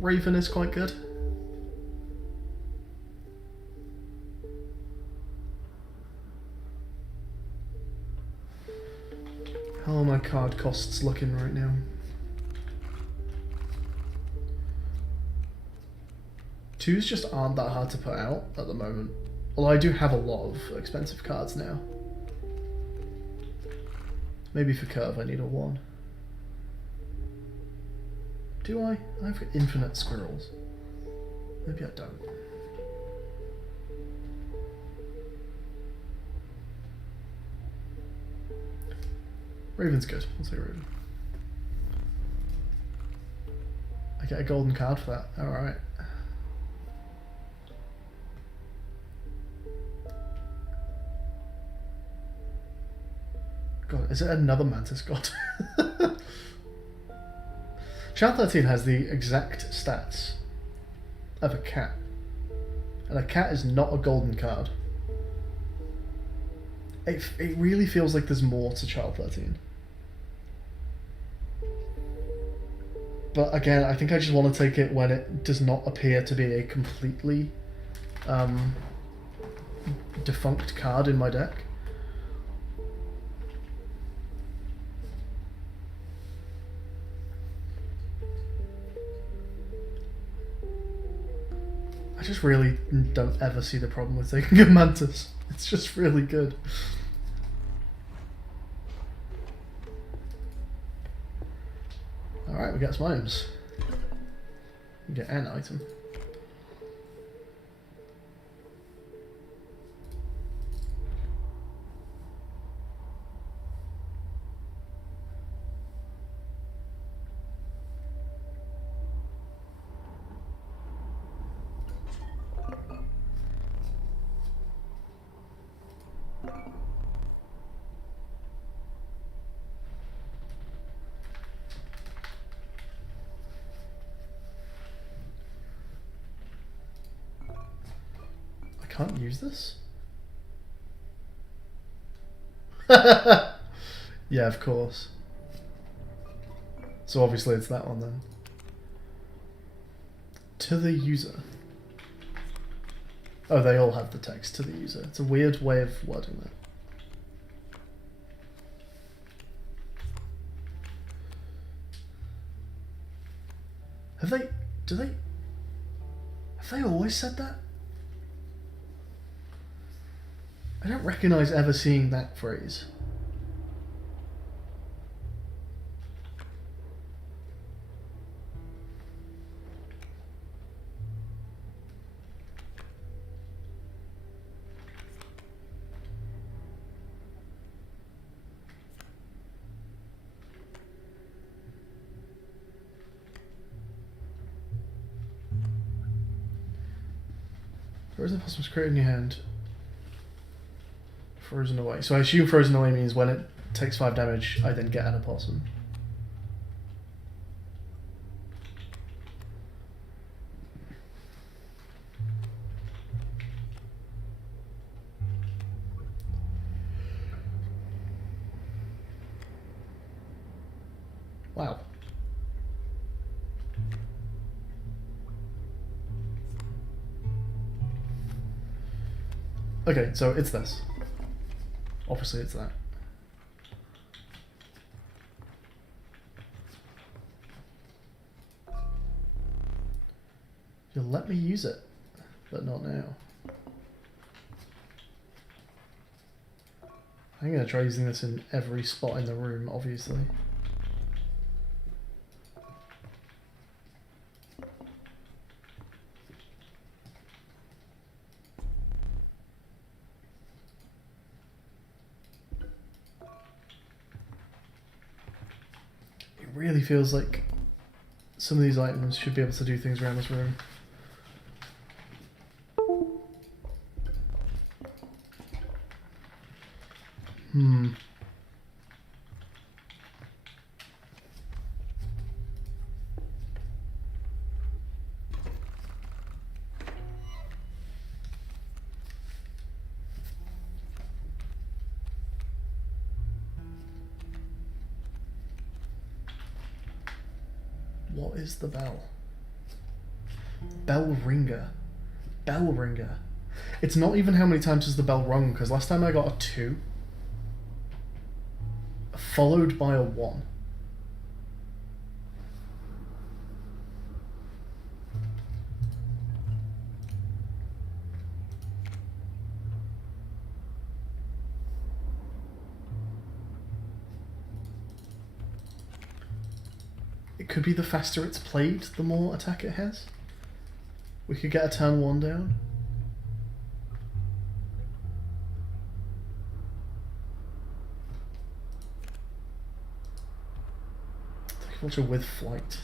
Raven is quite good. How are my card costs looking right now? Twos just aren't that hard to put out at the moment. Although I do have a lot of expensive cards now. Maybe for curve I need a 1. Do I? I've got infinite squirrels. Maybe I don't. Raven's good. I'll say Raven. I get a golden card for that. Alright. God, is it another Mantis God? Chart 13 has the exact stats of a cat. And a cat is not a golden card. It really feels like there's more to Chart 13. But again, I think I just want to take it when it does not appear to be a completely defunct card in my deck. I just really don't ever see the problem with taking a Mantis. It's just really good. Alright, we get some items. We get an item. Can't use this? Yeah, of course. So obviously it's that one then. To the user. Oh, they all have the text to the user. It's a weird way of wording that. Have they always said that? I don't recognise ever seeing that phrase. Frozen Possum is created in your hand. Frozen away. So I assume frozen away means when it takes 5 damage, I then get an opossum. Wow. Okay, so it's this. Obviously it's that. You'll let me use it, but not now. I'm going to try using this in every spot in the room, obviously. It really feels like some of these items should be able to do things around this room. What is the bell? Bell ringer. Bell ringer. It's not even how many times has the bell rung, because last time I got a 2. Followed by a 1. It could be the faster it's played, the more attack it has. We could get a turn 1 down. Culture with flight.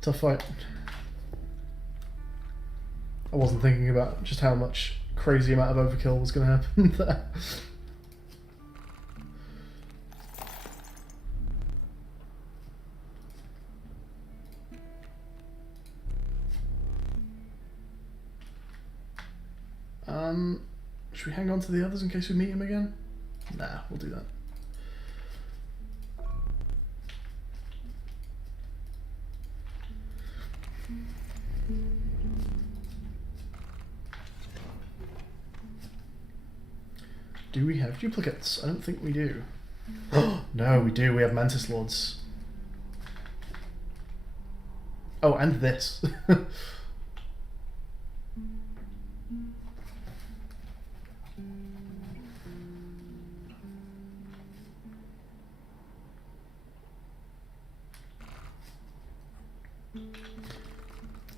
Tough fight. I wasn't thinking about just how much crazy amount of overkill was going to happen there. Should we hang on to the others in case we meet him again? Nah, we'll do that. Do we have duplicates? I don't think we do. No, we do. We have Mantis Lords. Oh, and this.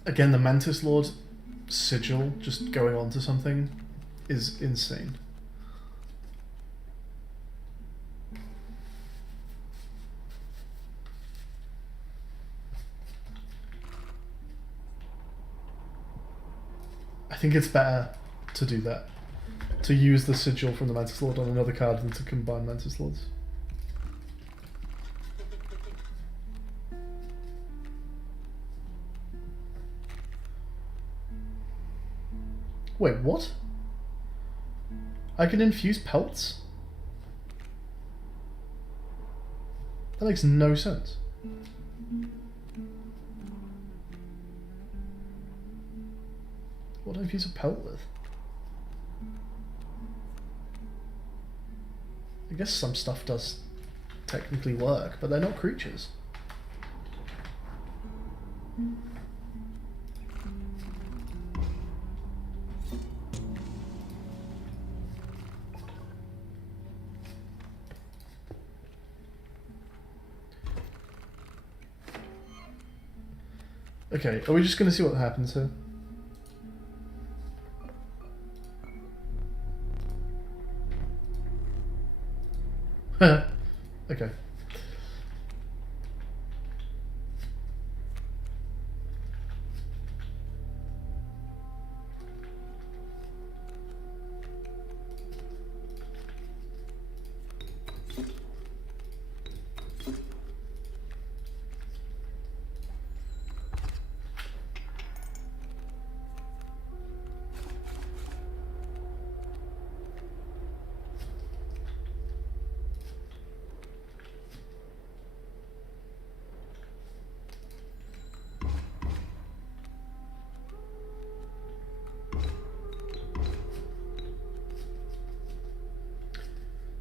Again, the Mantis Lord sigil just going onto something is insane. I think it's better to do that. To use the sigil from the Mantis Lord on another card than to combine Mantis Lords. Wait, what? I can infuse pelts? That makes no sense. What do I infuse a pelt with? I guess some stuff does technically work, but they're not creatures. Okay, are we just going to see what happens here? Okay.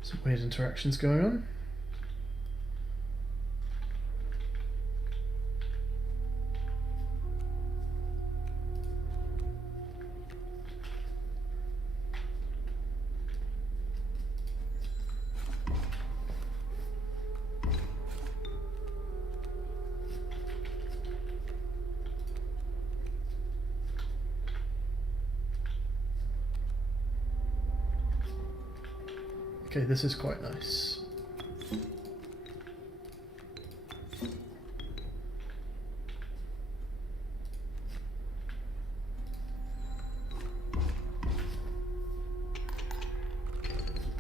Some weird interactions going on. Okay, this is quite nice.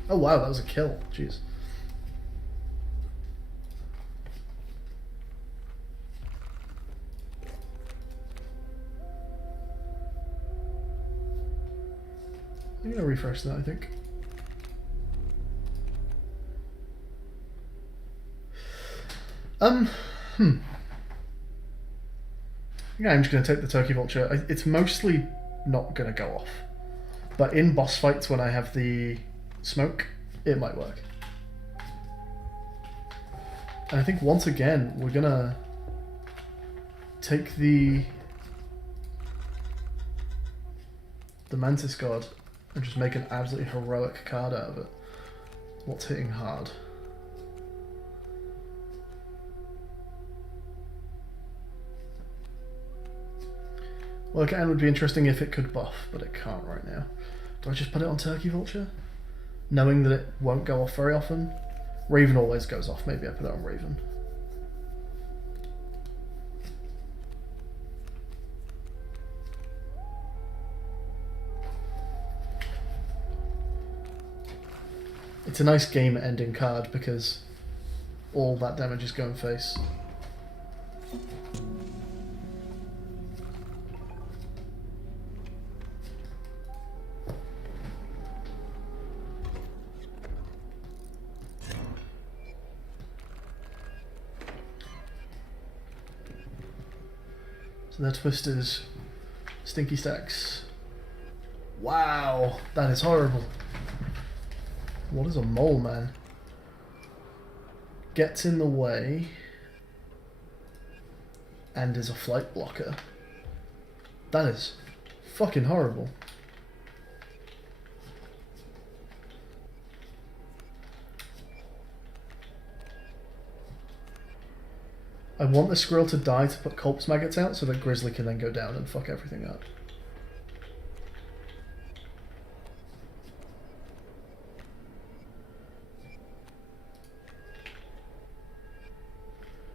Oh wow, that was a kill. Jeez. I'm gonna refresh that, I think. Yeah, I'm just going to take the Turkey Vulture. It's mostly not going to go off. But in boss fights when I have the smoke, it might work. And I think once again, we're going to take the Mantis God and just make an absolutely heroic card out of it. What's hitting hard? Well, again, it would be interesting if it could buff, but it can't right now. Do I just put it on Turkey Vulture? Knowing that it won't go off very often? Raven always goes off, maybe I put it on Raven. It's a nice game-ending card because all that damage is going face. So their twist is Stinky Stacks. Wow, that is horrible. What is a mole man? Gets in the way and is a flight blocker. That is fucking horrible. I want the squirrel to die to put corpse maggots out so that Grizzly can then go down and fuck everything up.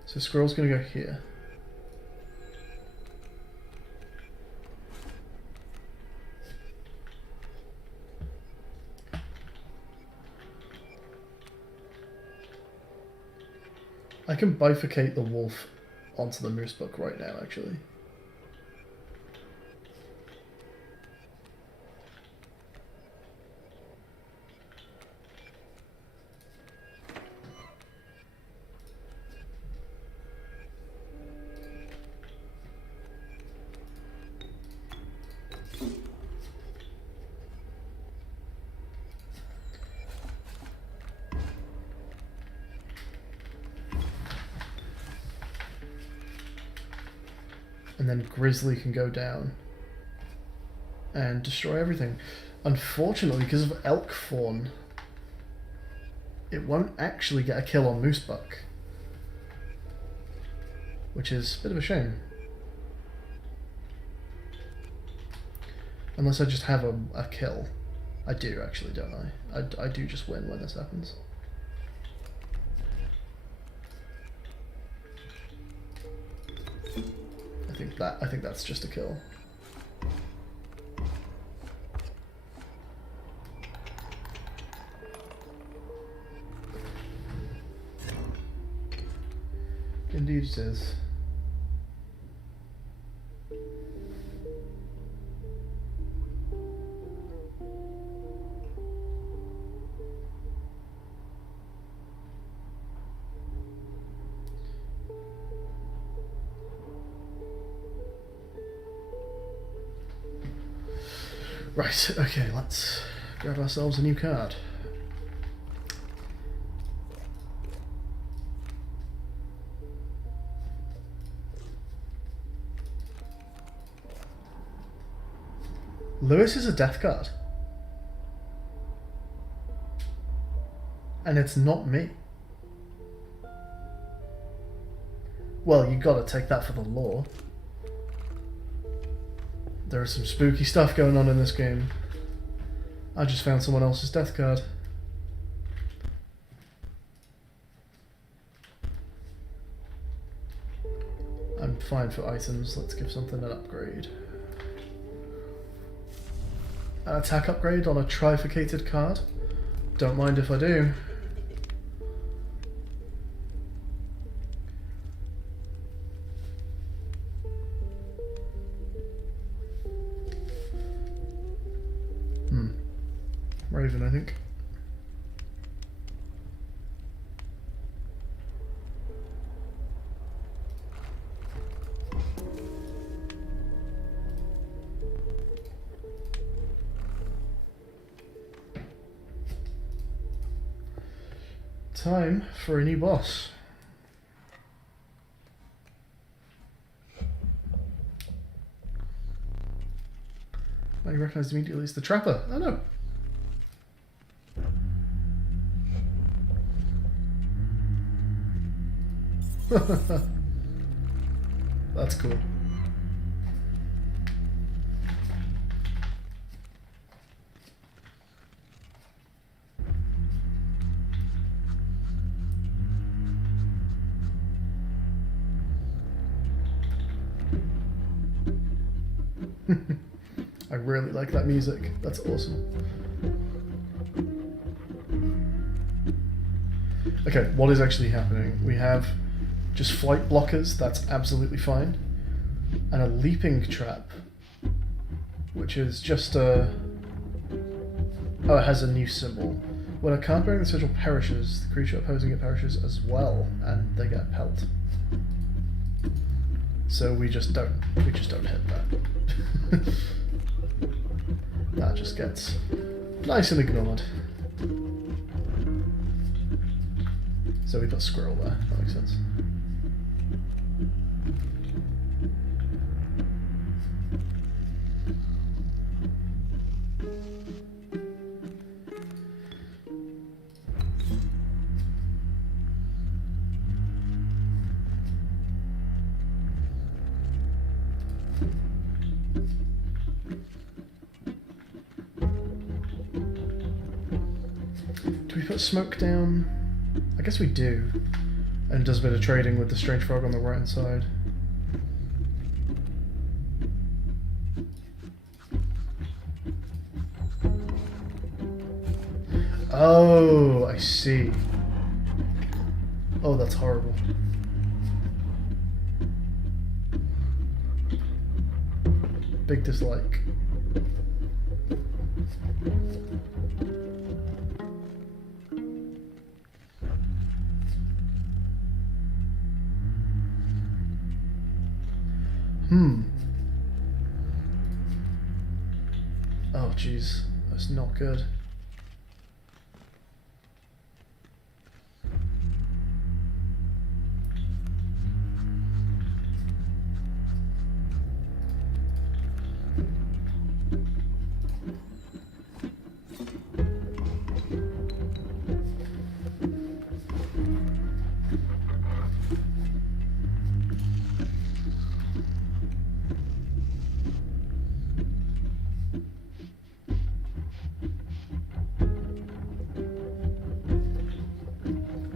So squirrel's gonna go here. I can bifurcate the wolf onto the moose book right now, actually. And then Grizzly can go down and destroy everything. Unfortunately, because of elk fawn, it won't actually get a kill on Moosebuck, which is a bit of a shame. Unless I just have a kill. I do actually, don't I? I do just win when this happens. I think that's just a kill. Indeed it is. Right, okay, let's grab ourselves a new card. Lewis is a death card. And it's not me. Well, you gotta take that for the lore. There is some spooky stuff going on in this game. I just found someone else's death card. I'm fine for items. Let's give something an upgrade. An attack upgrade on a trifurcated card. Don't mind if I do. Raven, I think. Time for a new boss. I recognized immediately it's the Trapper. Oh no. That's cool. I really like that music. That's awesome. Okay, what is actually happening? We have just flight blockers, that's absolutely fine. And a leaping trap, which is just a... Oh, it has a new symbol. When a card bearing the sigil perishes, the creature opposing it perishes as well, and they get pelt. So we just don't hit that. That just gets nice and ignored. So we put squirrel there, that makes sense. Do we put smoke down? I guess we do. And does a bit of trading with the strange frog on the right hand side. Oh, I see. Oh, that's horrible. Big dislike. Oh, jeez. That's not good.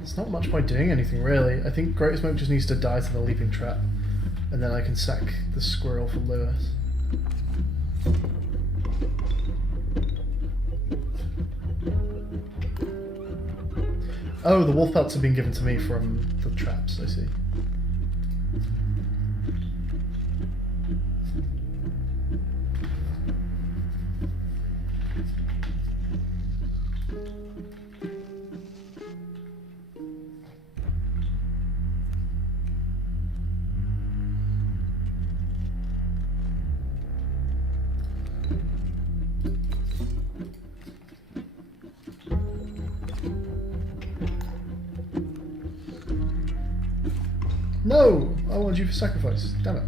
It's not much point doing anything really. I think Great Smoke just needs to die to the leaping trap, and then I can sack the squirrel for Lewis. Oh, the wolf pelts have been given to me from the traps, I see. No! I wanted you for sacrifice. Damn it.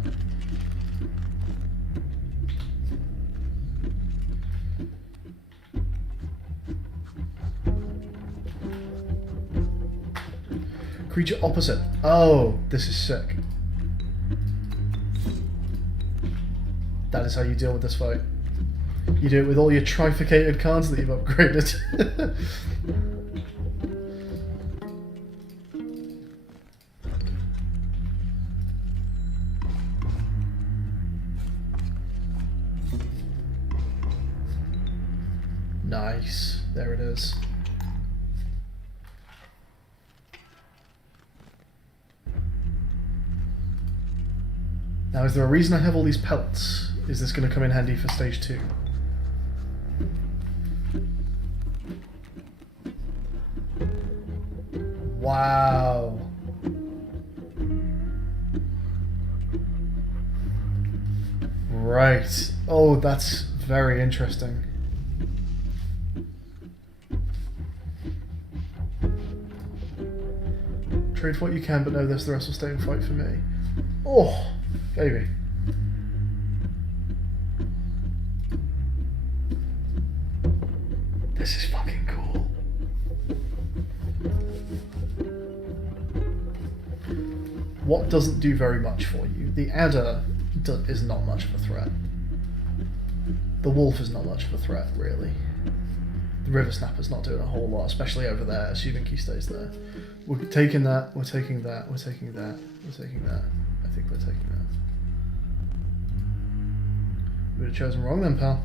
Creature opposite. Oh, this is sick. That is how you deal with this fight. You do it with all your trifurcated cards that you've upgraded. Nice. There it is. Now, is there a reason I have all these pelts? Is this going to come in handy for stage 2? Wow. Right. Oh, that's very interesting. Trade for what you can, but know this, the rest will stay and fight for me. Oh, baby. This is fucking cool. What doesn't do very much for you? The adder is not much of a threat. The wolf is not much of a threat, really. The river snapper's not doing a whole lot, especially over there, assuming he stays there. We're taking that, we're taking that, we're taking that, we're taking that. I think we're taking that. We'd have chosen wrong then, pal.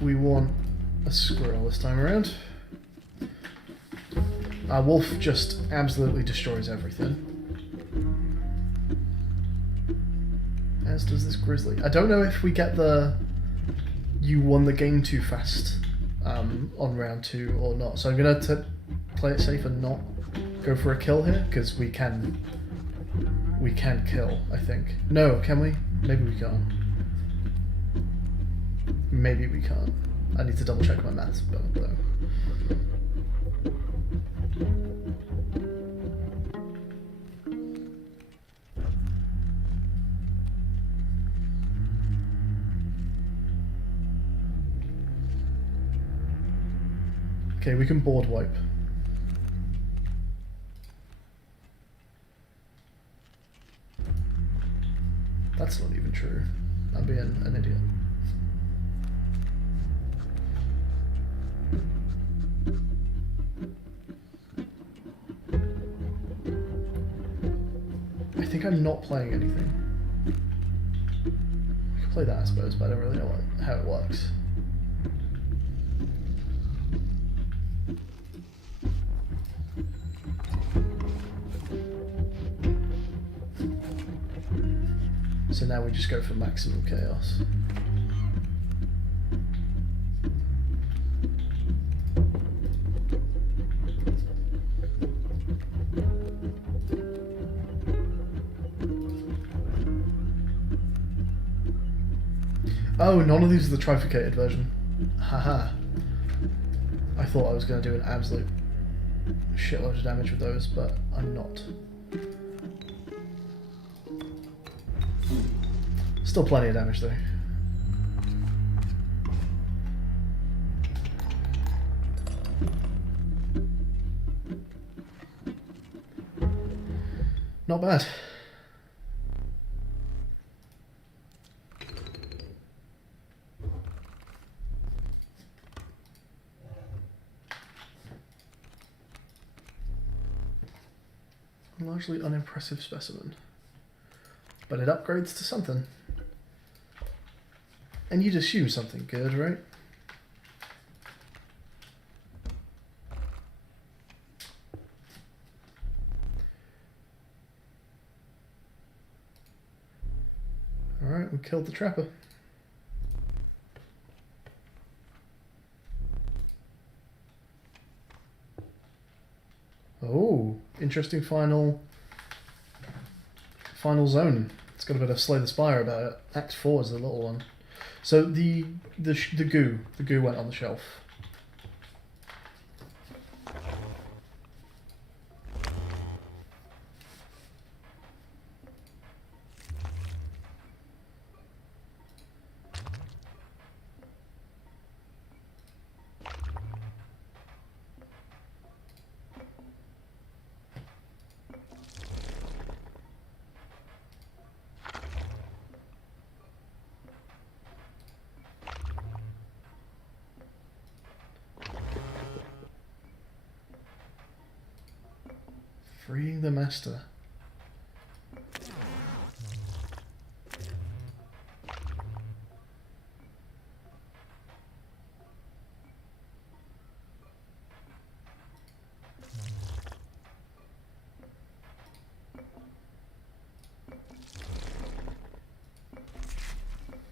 We want a squirrel this time around. Our wolf just absolutely destroys everything. As does this grizzly. I don't know if we get the you won the game too fast on round 2 or not. So I'm going to play it safe and not go for a kill here, because we can kill, I think. No, can we? Maybe we can't. Maybe we can't. I need to double check my maths, but okay, we can board wipe. That's not even true. I'm being an idiot. I think I'm not playing anything. I can play that, I suppose, but I don't really know how it works. So now we just go for maximum chaos. Oh, none of these are the trifurcated version. Haha. I thought I was going to do an absolute shitload of damage with those, but I'm not. Still plenty of damage though. Not bad. A largely unimpressive specimen. But it upgrades to something. And you'd assume something good, right? Alright, we killed the trapper. Oh, interesting final zone. It's got a bit of Slay the Spire about it. Act 4 is the little one. So the goo went on the shelf. Freeing the master.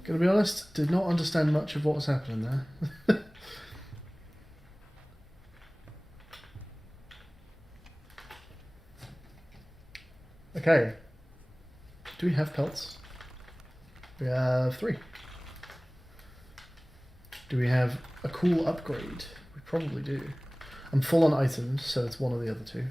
Gonna be honest, did not understand much of what was happening there. Okay. Do we have pelts? We have 3. Do we have a cool upgrade? We probably do. I'm full on items, so it's one of the other 2.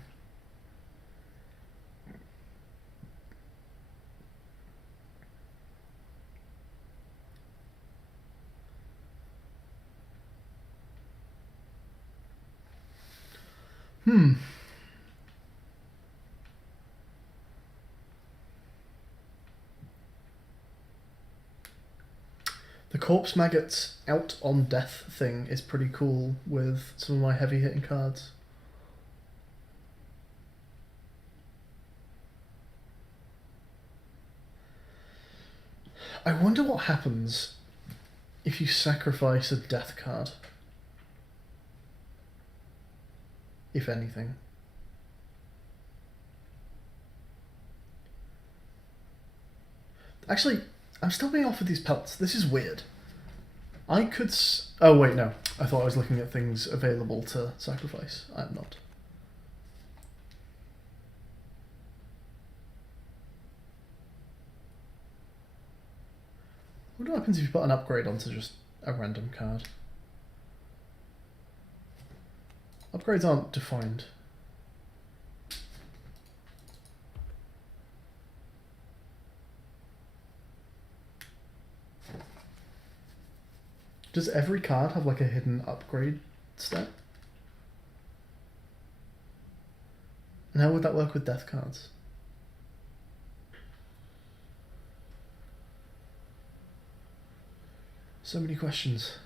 The corpse maggots out on death thing is pretty cool with some of my heavy hitting cards. I wonder what happens if you sacrifice a death card. If anything. Actually, I'm still being offered these pelts. This is weird. I could... Oh, wait, no. I thought I was looking at things available to sacrifice. I'm not. What happens if you put an upgrade onto just a random card? Upgrades aren't defined. Does every card have like a hidden upgrade step? And how would that work with death cards? So many questions.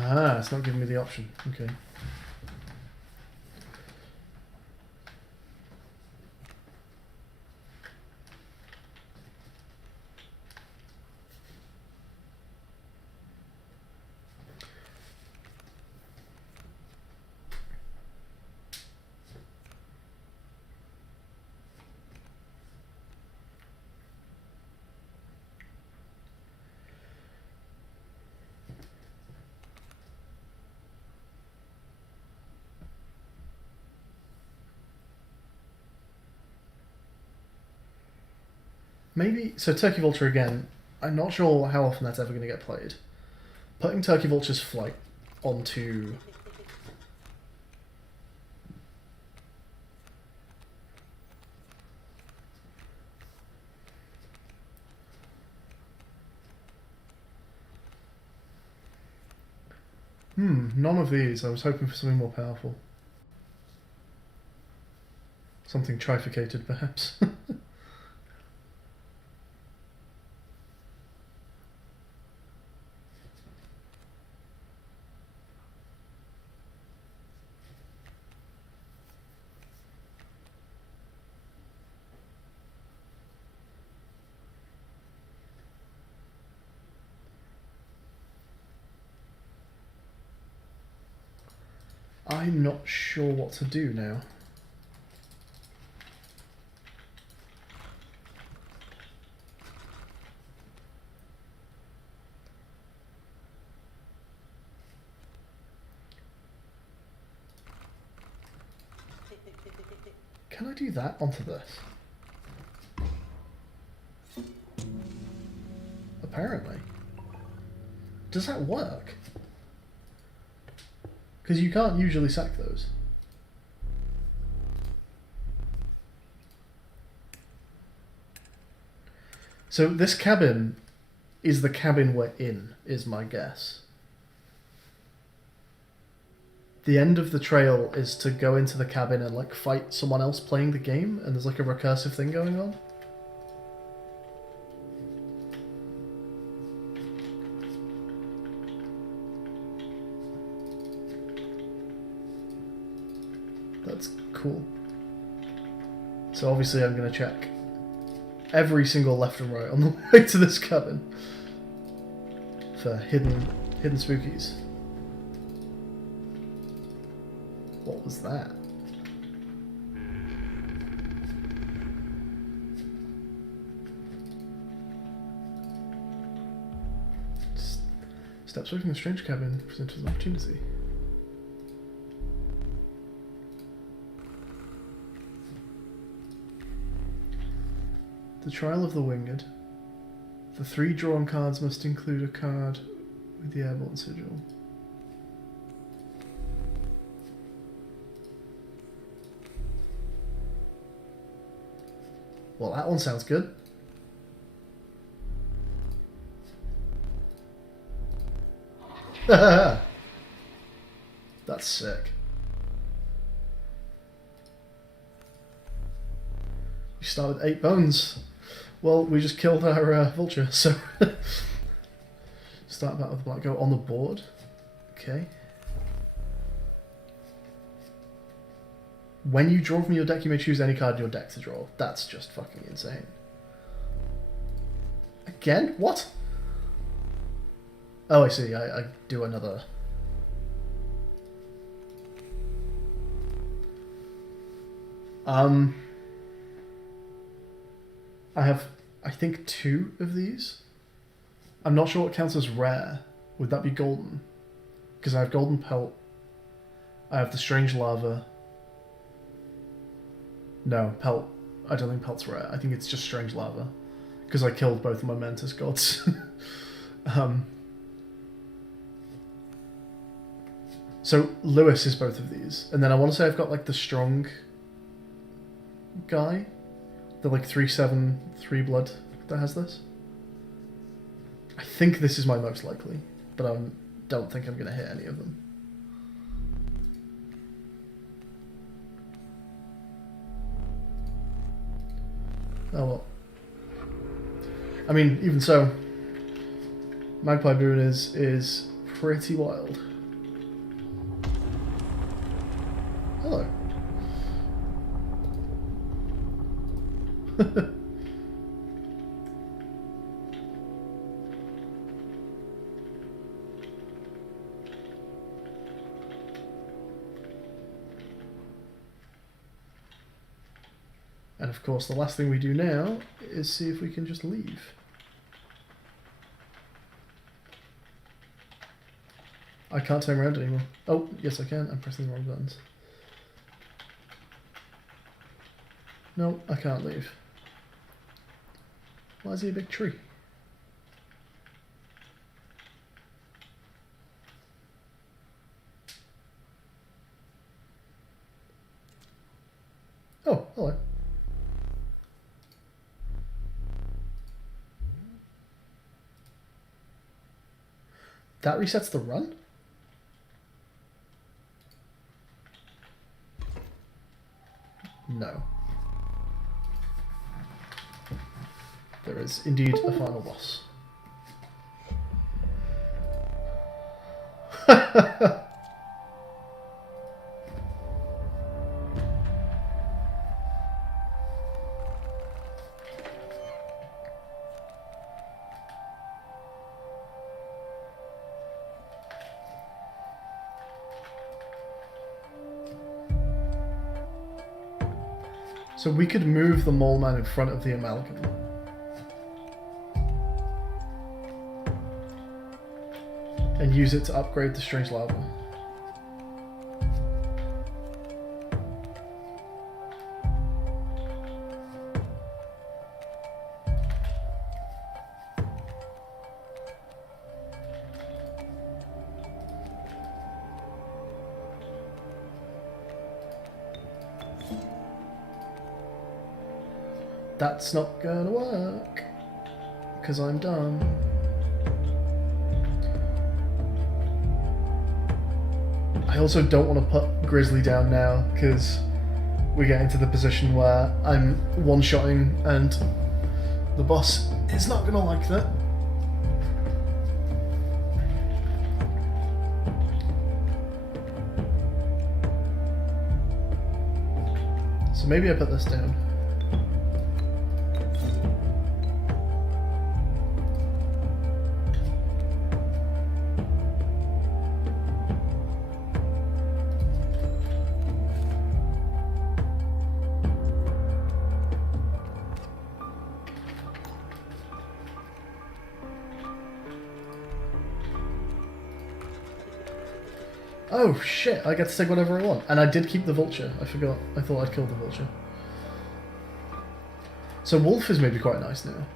Ah, it's not giving me the option. Okay. Maybe, so Turkey Vulture again, I'm not sure how often that's ever going to get played. Putting Turkey Vulture's flight onto... none of these. I was hoping for something more powerful. Something trifurcated, perhaps. I'm not sure what to do now. Can I do that onto this? Apparently. Does that work? Because you can't usually sack those. So this cabin is the cabin we're in, is my guess. The end of the trail is to go into the cabin and like fight someone else playing the game, and there's like a recursive thing going on. That's cool. So obviously I'm going to check every single left and right on the way to this cabin for hidden spookies. What was that? Steps away from the strange cabin presents an opportunity. The Trial of the Winged. The 3 drawn cards must include a card with the airborne sigil. Well, that one sounds good. That's sick. We start with 8 bones. Well, we just killed our vulture, so start back with black. Go on the board. Okay. When you draw from your deck, you may choose any card in your deck to draw. That's just fucking insane. Again? What? Oh, I see. I do another... I have, I think, 2 of these. I'm not sure what counts as rare. Would that be golden? Because I have golden pelt. I have the strange lava. No, pelt. I don't think pelt's rare. I think it's just strange lava. Because I killed both of my Mantis gods. So Lewis is both of these. And then I want to say I've got like the strong guy. The like 3/7, 3 blood that has this. I think this is my most likely. But I don't think I'm going to hit any of them. Oh well. I mean, even so, Magpie Boon is pretty wild. Hello. And of course, the last thing we do now is see if we can just leave. I can't turn around anymore. Oh, yes I can. I'm pressing the wrong buttons. No, I can't leave. Why is he a big tree? Oh, hello. That resets the run? No. There is indeed a final boss. So we could move the mole man in front of the amalgam. And use it to upgrade the strange lava. That's not gonna work, because I'm dumb. I also don't want to put Grizzly down now, because we get into the position where I'm one-shotting and the boss is not gonna like that. So maybe I put this down. Oh shit, I get to take whatever I want. And I did keep the vulture. I forgot. I thought I'd killed the vulture. So wolf is maybe quite nice now.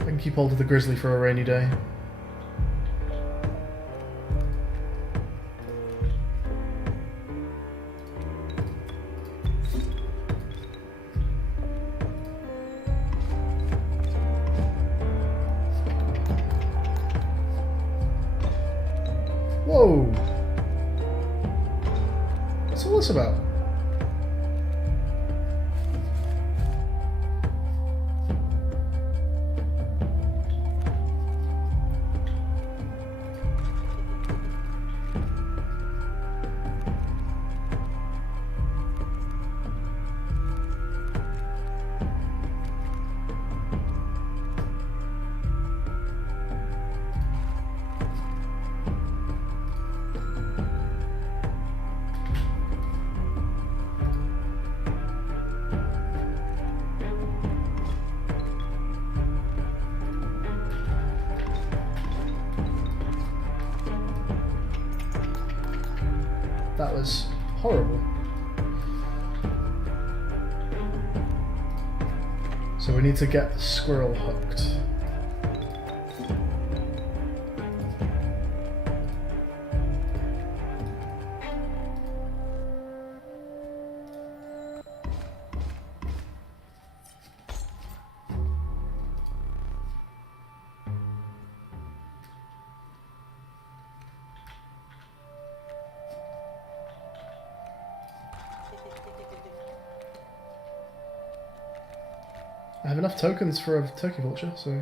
I can keep hold of the grizzly for a rainy day. Whoa! What's all this about? That was horrible. So we need to get the squirrel hooked. I have enough tokens for a turkey vulture, so...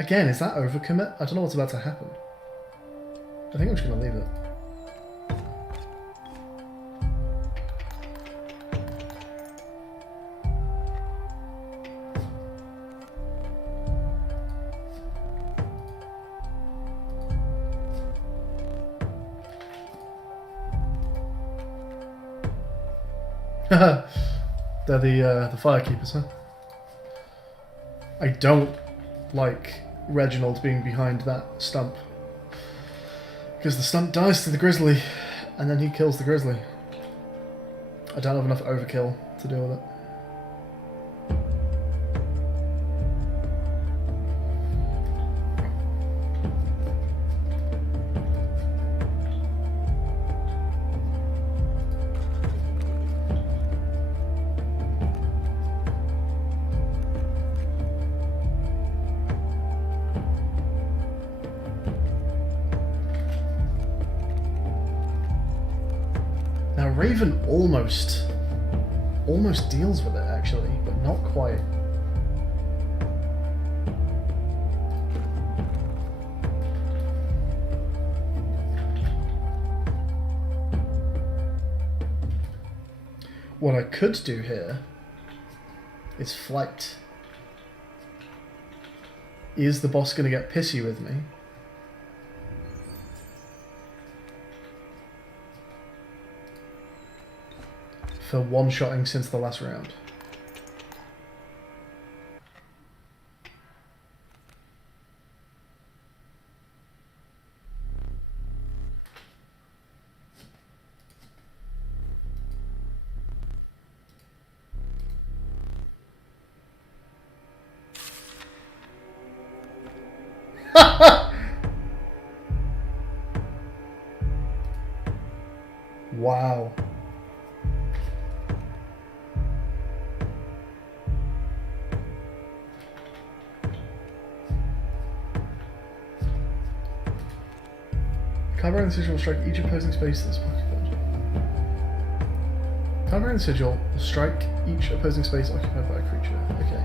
Again, is that overcommit? I don't know what's about to happen. I think I'm just going to leave it. They're the firekeepers, huh? I don't like Reginald being behind that stump. Because the stump dies to the grizzly, and then he kills the grizzly. I don't have enough overkill to deal with it. Now Raven almost deals with it actually, but not quite. What I could do here is flight. Is the boss going to get pissy with me? For one-shotting since the last round. Wow. Calibrating the sigil will strike each opposing space that's occupied. Calibrating the sigil will strike each opposing space occupied by a creature. Okay.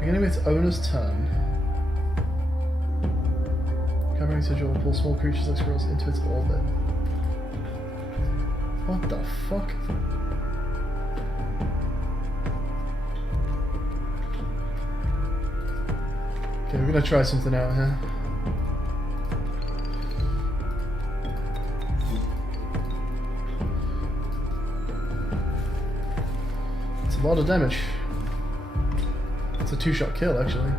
Beginning with its owner's turn. Calibrating the sigil will pull small creatures like squirrels into its orbit. What the fuck? Okay, we're gonna try something out here. It's a lot of damage. It's a two-shot kill, actually.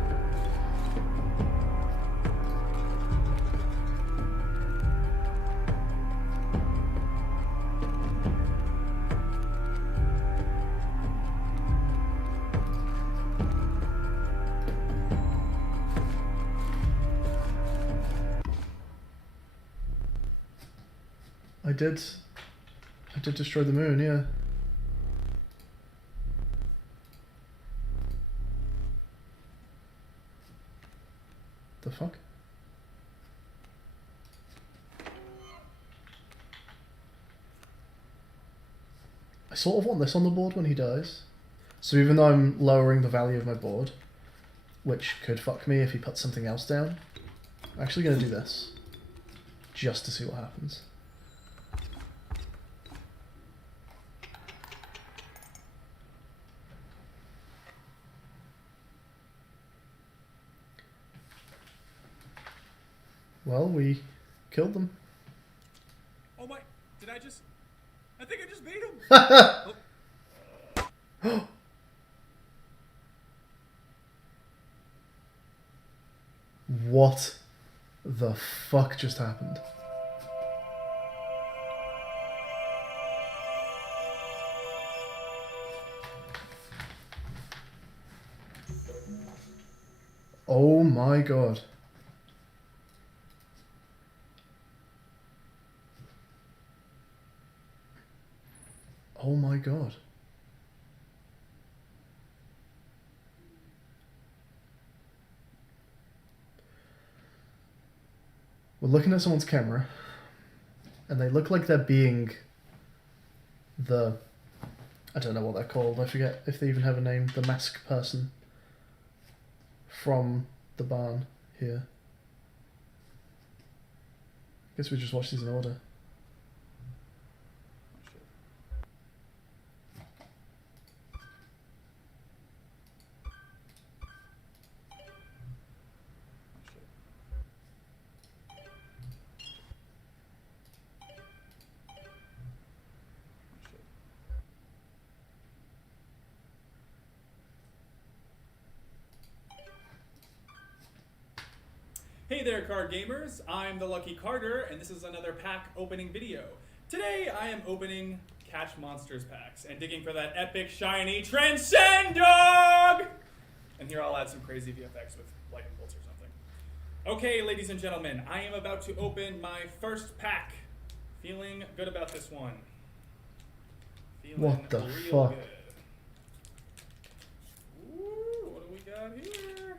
I did destroy the moon, yeah. The fuck? I sort of want this on the board when he dies. So even though I'm lowering the value of my board, which could fuck me if he puts something else down, I'm actually going to do this. Just to see what happens. Well, we killed them. Oh my, I think I just beat him. Oh. What the fuck just happened? Oh my god. Oh my god. We're looking at someone's camera, and they look like they're being the... I don't know what they're called. I forget if they even have a name. The mask person from the barn here. I guess we just watch these in order. Hey there, card gamers. I'm the Lucky Carter, and this is another pack opening video. Today, I am opening Catch Monsters packs and digging for that epic, shiny Transcend Dog! And here I'll add some crazy VFX with lightning bolts or something. Okay, ladies and gentlemen, I am about to open my first pack. Feeling good about this one. Feeling What the real fuck? good. Ooh, what do we got here?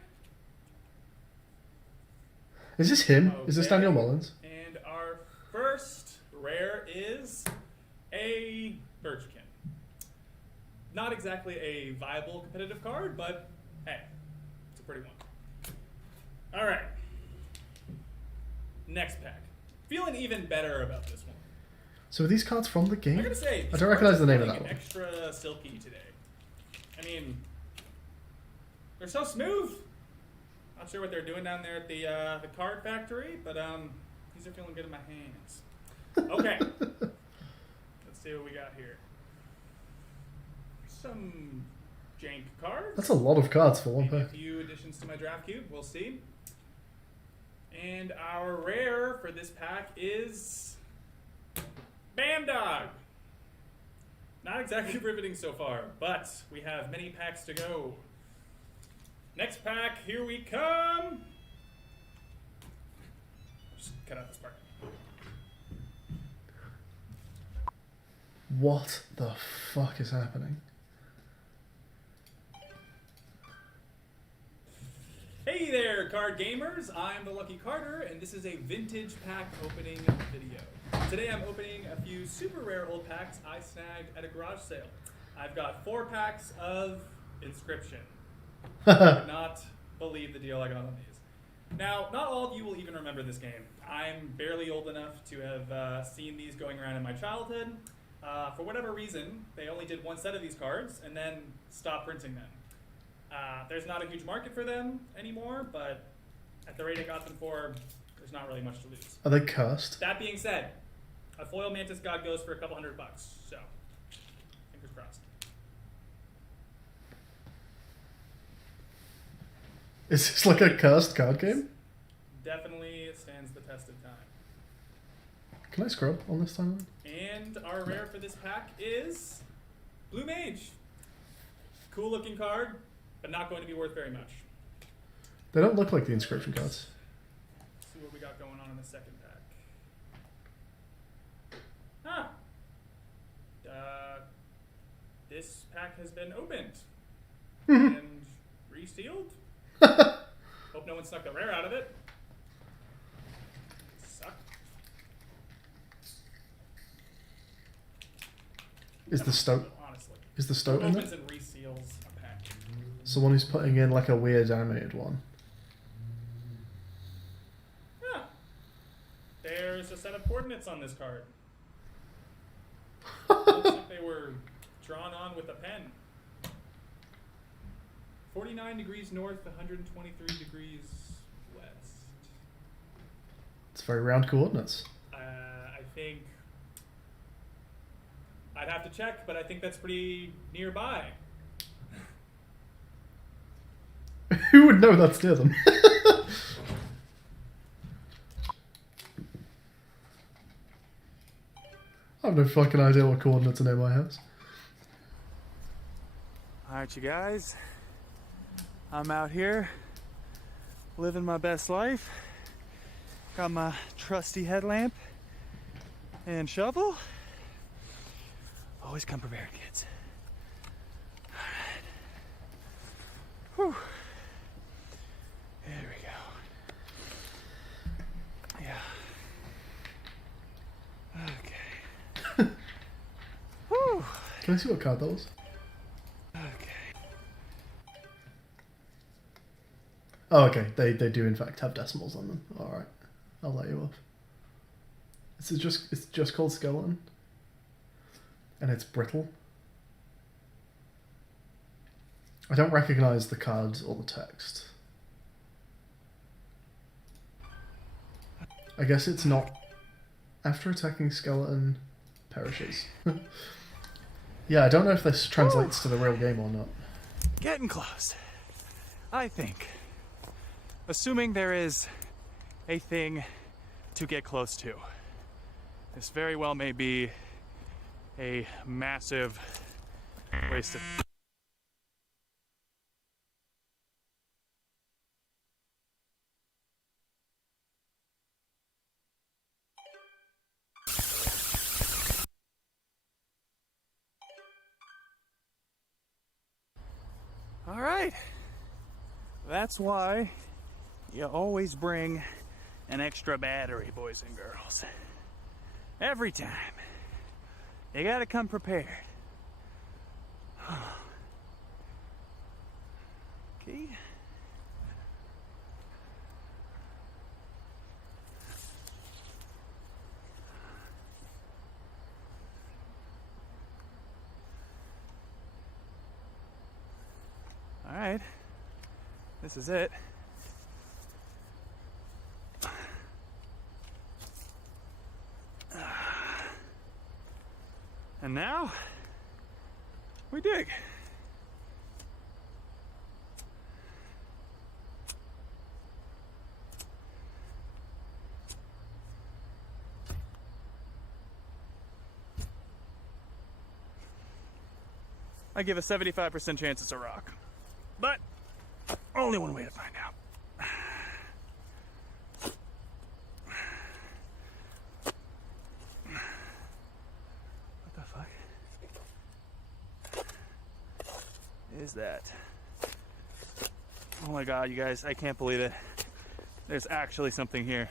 Is this him? Okay. Is this Daniel Mullins? And our first rare is a Birchkin. Not exactly a viable competitive card, but hey, it's a pretty one. All right. Next pack. Feeling even better about this one. So are these cards from the game? I gotta say, I don't recognize the name of that one. Extra silky today. I mean, they're so smooth. Not sure what they're doing down there at the card factory, but these are feeling good in my hands. Okay, let's see what we got here. Some jank cards. That's a lot of cards for one Maybe a pack. few additions to my draft cube. We'll see. And our rare for this pack is Bandog. Not exactly riveting so far, but we have many packs to go. Next pack, here we come. Just cut out this part. What the fuck is happening? Hey there, card gamers. I'm the Lucky Carter, and this is a vintage pack opening video. Today I'm opening a few super rare old packs I snagged at a garage sale. I've got 4 packs of Inscryption. I could not believe the deal I got on these. Now, not all of you will even remember this game. I'm barely old enough to have seen these going around in my childhood. For whatever reason, they only did one set of these cards and then stopped printing them. There's not a huge market for them anymore, but at the rate I got them for, there's not really much to lose. Are they cursed? That being said, a foil Mantis God goes for a couple $100, so fingers crossed. Is this like a cursed card game? Definitely stands the test of time. Can I scrub on this timeline? And our rare for this pack is Blue Mage. Cool looking card, but not going to be worth very much. They don't look like the Inscryption cards. Let's see what we got going on in the second pack. This pack has been opened and resealed. Hope no one snuck the rare out of it. Suck. Is the stoat? Honestly. Is the stoat in there? Opens and reseals a pack. Someone who's putting in like a weird animated one. Yeah. There's a set of coordinates on this card. Looks like they were drawn on with a pen. 49 degrees north, 123 degrees west. It's very round coordinates. I think I'd have to check, but I think that's pretty nearby. Who would know that's near them? no fucking idea what coordinates are near my house. Alright, you guys. I'm out here living my best life. Got my trusty headlamp and shovel. Always come prepared, kids. Alright. Whew. There we go. Yeah. Okay. Whew. Can I see what card that was? Okay. Oh, okay. They do in fact have decimals on them. All right, I'll let you off. It's just called skeleton, and it's brittle. I don't recognize the cards or the text. I guess it's not. After attacking skeleton, perishes. Yeah, I don't know if this translates to the real game or not. Getting close. I think. Assuming there is a thing to get close to. This very well may be a massive waste of... All right. That's why you always bring an extra battery, boys and girls. Every time. You gotta come prepared. Okay. All right. This is it. And now, we dig. I give a 75% chance it's a rock. But, only one way to find out. What the fuck is that? Oh my god, you guys, I can't believe it. There's actually something here.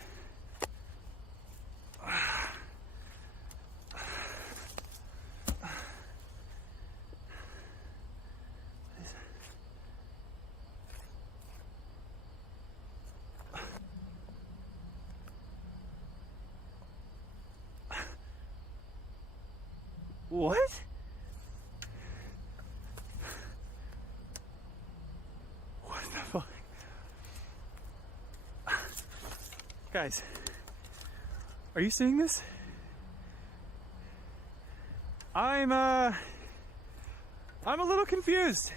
What? What the fuck? Guys, are you seeing this? I'm a little confused.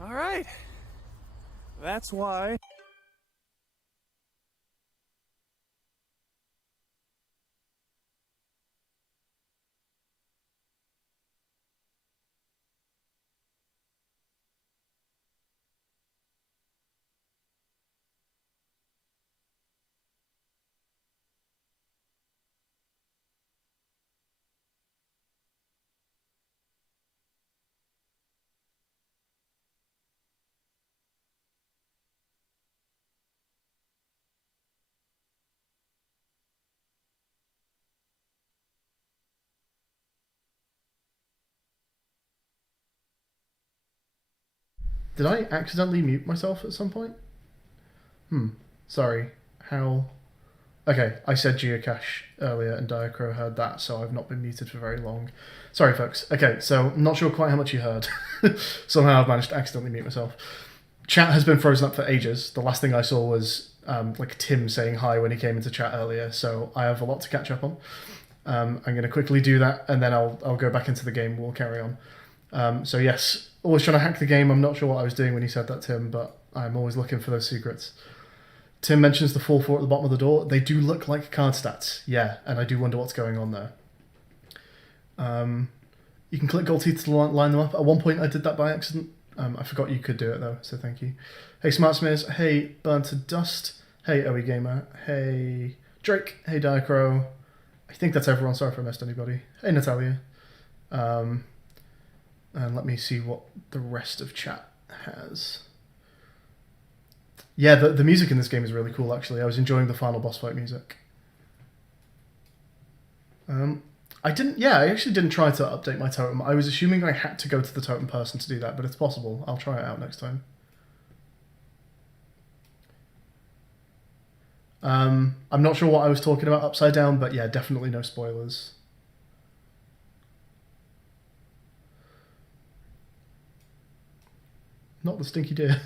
All right. That's why. Did I accidentally mute myself at some point? Sorry. How? Okay, I said geocache earlier and Diacro heard that, so I've not been muted for very long. Sorry, folks. Okay, so I'm not sure quite how much you heard. Somehow I've managed to accidentally mute myself. Chat has been frozen up for ages. The last thing I saw was like Tim saying hi when he came into chat earlier, so I have a lot to catch up on. I'm going to quickly do that, and then I'll go back into the game. We'll carry on. So yes, always trying to hack the game. I'm not sure what I was doing when he said that, Tim, but I'm always looking for those secrets. Tim mentions the 4-4 at the bottom of the door. They do look like card stats, yeah, and I do wonder what's going on there. You can click gold teeth to line them up. At one point I did that by accident. I forgot you could do it though, so thank you. Hey Smart Smears, hey Burn to Dust, hey OE Gamer, hey Drake, hey Diacro. I think that's everyone, sorry if I missed anybody. Hey Natalia. And let me see what the rest of chat has. Yeah, the music in this game is really cool, actually. I was enjoying the final boss fight music. I actually didn't try to update my totem. I was assuming I had to go to the totem person to do that, but it's possible. I'll try it out next time. I'm not sure what I was talking about upside down, but yeah, definitely no spoilers. Not the stinky deer.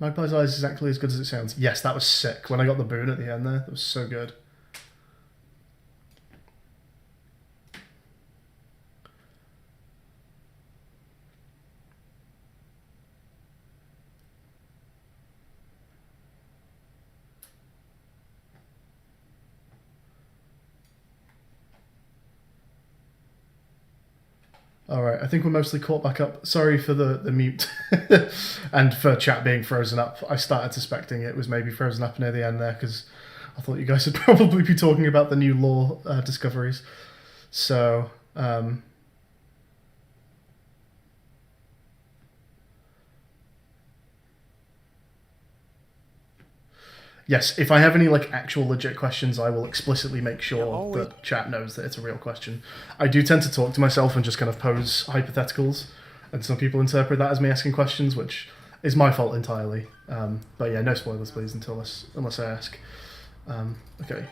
Magpie's Eyes is exactly as good as it sounds. Yes, that was sick. When I got the boon at the end there, that was so good. Alright, I think we're mostly caught back up. Sorry for the mute and for chat being frozen up. I started suspecting it was maybe frozen up near the end there because I thought you guys would probably be talking about the new lore discoveries. So, yes, if I have any like actual legit questions, I will explicitly make sure that chat knows that it's a real question. I do tend to talk to myself and just kind of pose hypotheticals, and some people interpret that as me asking questions, which is my fault entirely. But yeah, no spoilers, please, unless I ask. Okay.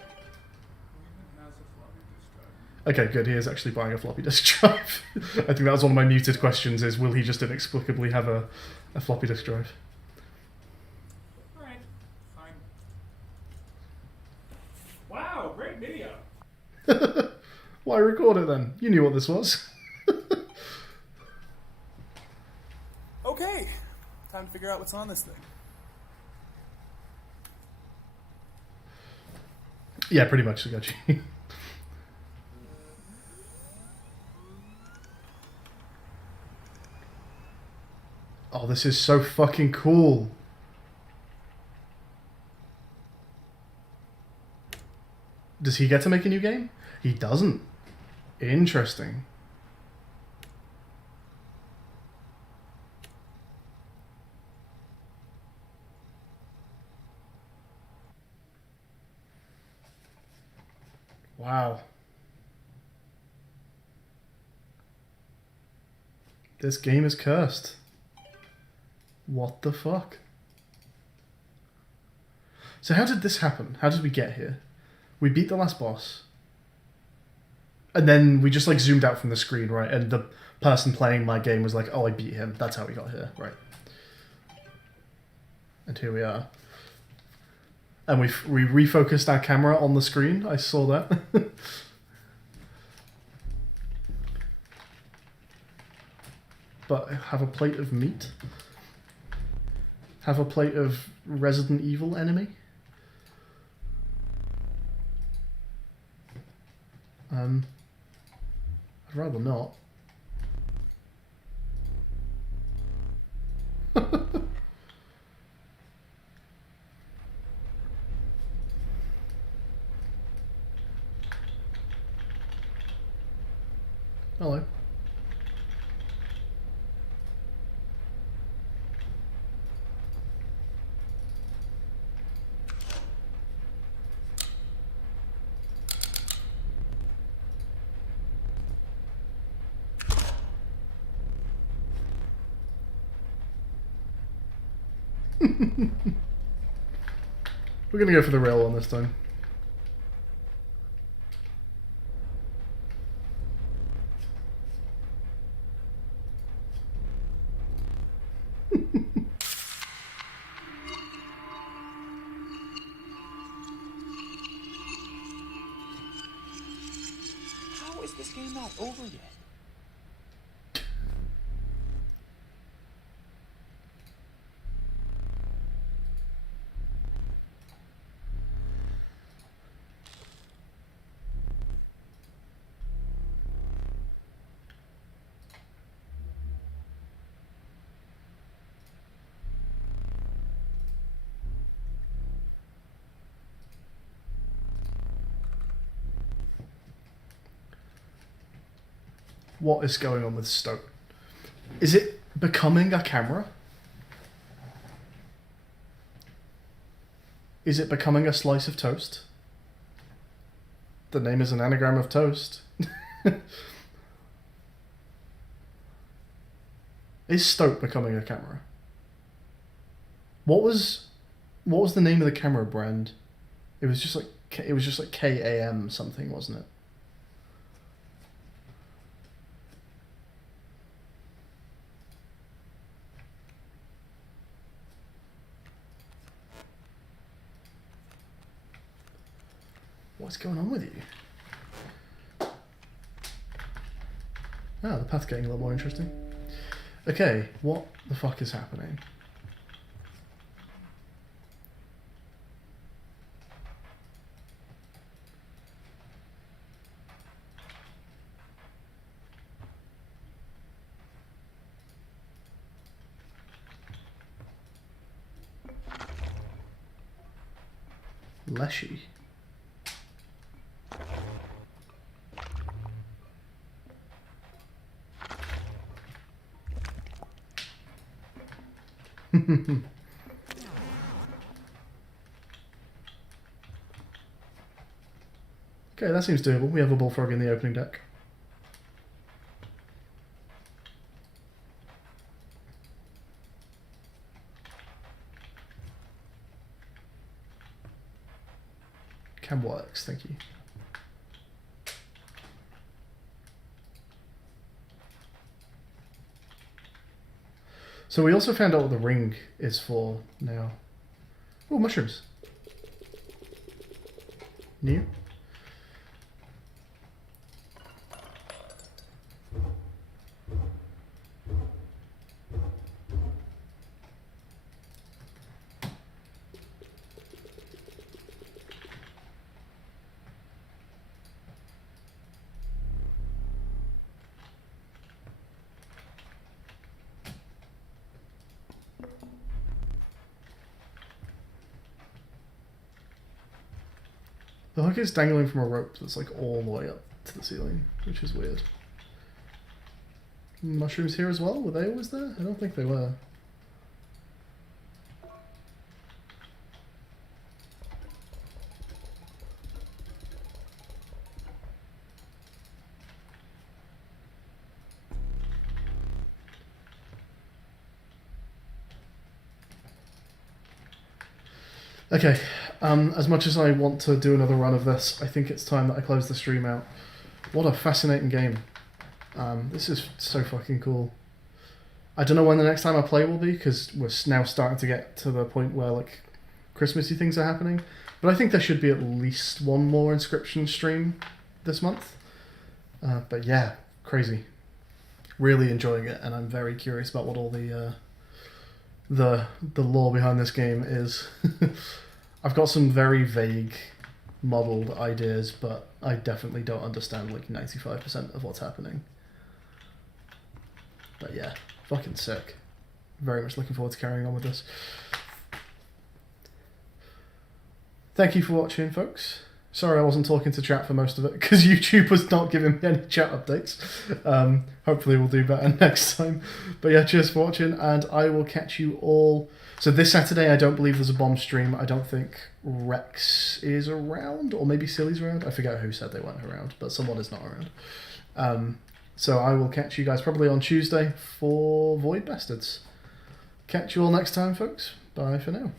Okay, good. He is actually buying a floppy disk drive. I think that was one of my muted questions: is will he just inexplicably have a floppy disk drive? Wow, great video. Why record it then? You knew what this was. Okay, time to figure out what's on this thing. Yeah, pretty much, Sugachi. Oh, this is so fucking cool. Does he get to make a new game? He doesn't. Interesting. Wow. This game is cursed. What the fuck? So how did this happen? How did we get here? We beat the last boss. And then we just like zoomed out from the screen, right? And the person playing my game was like, oh, I beat him. That's how we got here, right? And here we are. And we refocused our camera on the screen. I saw that. But have a plate of meat. Have a plate of Resident Evil enemy. I'd rather not. Hello. We're gonna go for the real one this time. How is this game not over yet? What is going on with Stoke? Is it becoming a camera? Is it becoming a slice of toast? The name is an anagram of toast. Is Stoke becoming a camera? What was the name of the camera brand? It was just like KAM something, wasn't it? What's going on with you? Ah, the path's getting a little more interesting. Okay, what the fuck is happening? Leshy. Okay, that seems doable. We have a bullfrog in the opening deck. Cam works, thank you. So we also found out what the ring is for now. Oh, mushrooms. New. The hook is dangling from a rope that's like all the way up to the ceiling, which is weird. Mushrooms here as well? Were they always there? I don't think they were. Okay, as much as I want to do another run of this, I think it's time that I close the stream out. What a fascinating game. This is so fucking cool. I don't know when the next time I play will be, because we're now starting to get to the point where like Christmassy things are happening. But I think there should be at least one more Inscryption stream this month. But yeah, crazy. Really enjoying it, and I'm very curious about what all the lore behind this game is. I've got some very vague modelled ideas, but I definitely don't understand like 95% of what's happening. But yeah, fucking sick. Very much looking forward to carrying on with this. Thank you for watching, folks. Sorry I wasn't talking to chat for most of it, because YouTube was not giving me any chat updates. Hopefully we'll do better next time. But yeah, cheers for watching, and I will catch you all. So this Saturday, I don't believe there's a bomb stream. I don't think Rex is around, or maybe Silly's around. I forget who said they weren't around, but someone is not around. So I will catch you guys probably on Tuesday for Void Bastards. Catch you all next time, folks. Bye. Bye for now.